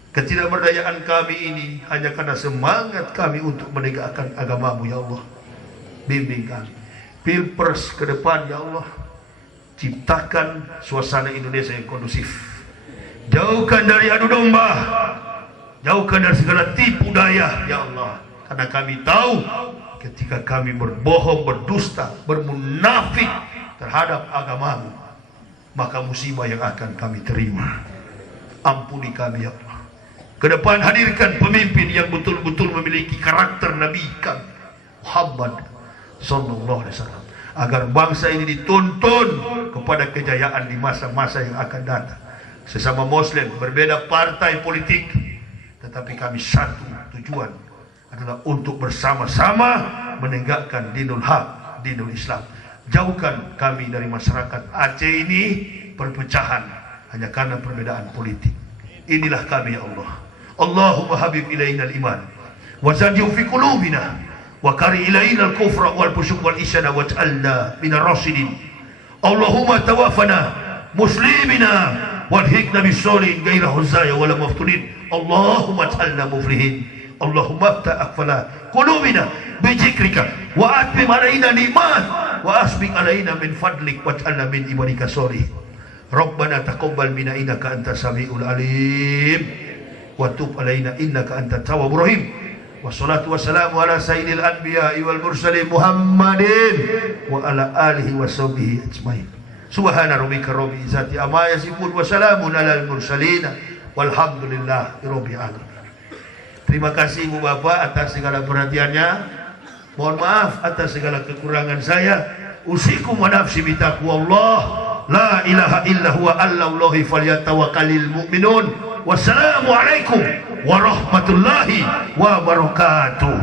Ketidakberdayaan kami ini hanya karena semangat kami untuk menegakkan agama-Mu ya Allah. Bimbing kami Pilpres ke depan ya Allah, ciptakan suasana Indonesia yang kondusif. Jauhkan dari adu domba, jauhkan dari segala tipu daya ya Allah. Karena kami tahu ketika kami berbohong, berdusta, bermunafik terhadap agama-Mu, maka musibah yang akan kami terima. Ampuni kami ya Allah. Ke depan hadirkan pemimpin yang betul-betul memiliki karakter Nabi kami Muhammad sallallahu alaihi wasallam, agar bangsa ini dituntun kepada kejayaan di masa-masa yang akan datang. Sesama Muslim, berbeda partai politik, tetapi kami satu tujuan adalah untuk bersama-sama menegakkan dinul haq, dinul Islam. Jauhkan kami dari masyarakat Aceh ini perpecahan hanya karena perbedaan politik. Inilah kami ya Allah. Allahumma habib ilaina al-iman wa zadhu fi qulubina wa kari ilaina al-kufra wal fusuq wal isyana waj'alna minar rasyidin. Allahumma tawaffana muslimina walhiqna bis-solihin ghaira huzaya wala maftunin. Allahumma ij'alna muflihin. Allahumma aftah aqfala qulubina bi dzikrika wa atmim alaina ni'mat wa asbiq alaina min fadlik waj'alna min ibadika sholihin. Rabbana taqabbal minna innaka antas samiul alim wa tub alaina innaka antat tawwabur rahim. Wassalatu wassalamu ala sayyidil anbiya'i wal mursalin Muhammadin wa ala alihi wa sahbihi ajmain. Subhana rabbika rabbil izzati amma yasifun wa salamun alal mursalin walhamdulillahi rabbil alamin. Terima kasih Ibu Bapak atas segala perhatiannya. Mohon maaf atas segala kekurangan saya. Usikum wa nafsi bitaqwallah. La ilaha illa huwa allahi falyatawakkalul mu'minun. Wassalamualaikum warahmatullahi wabarakatuh.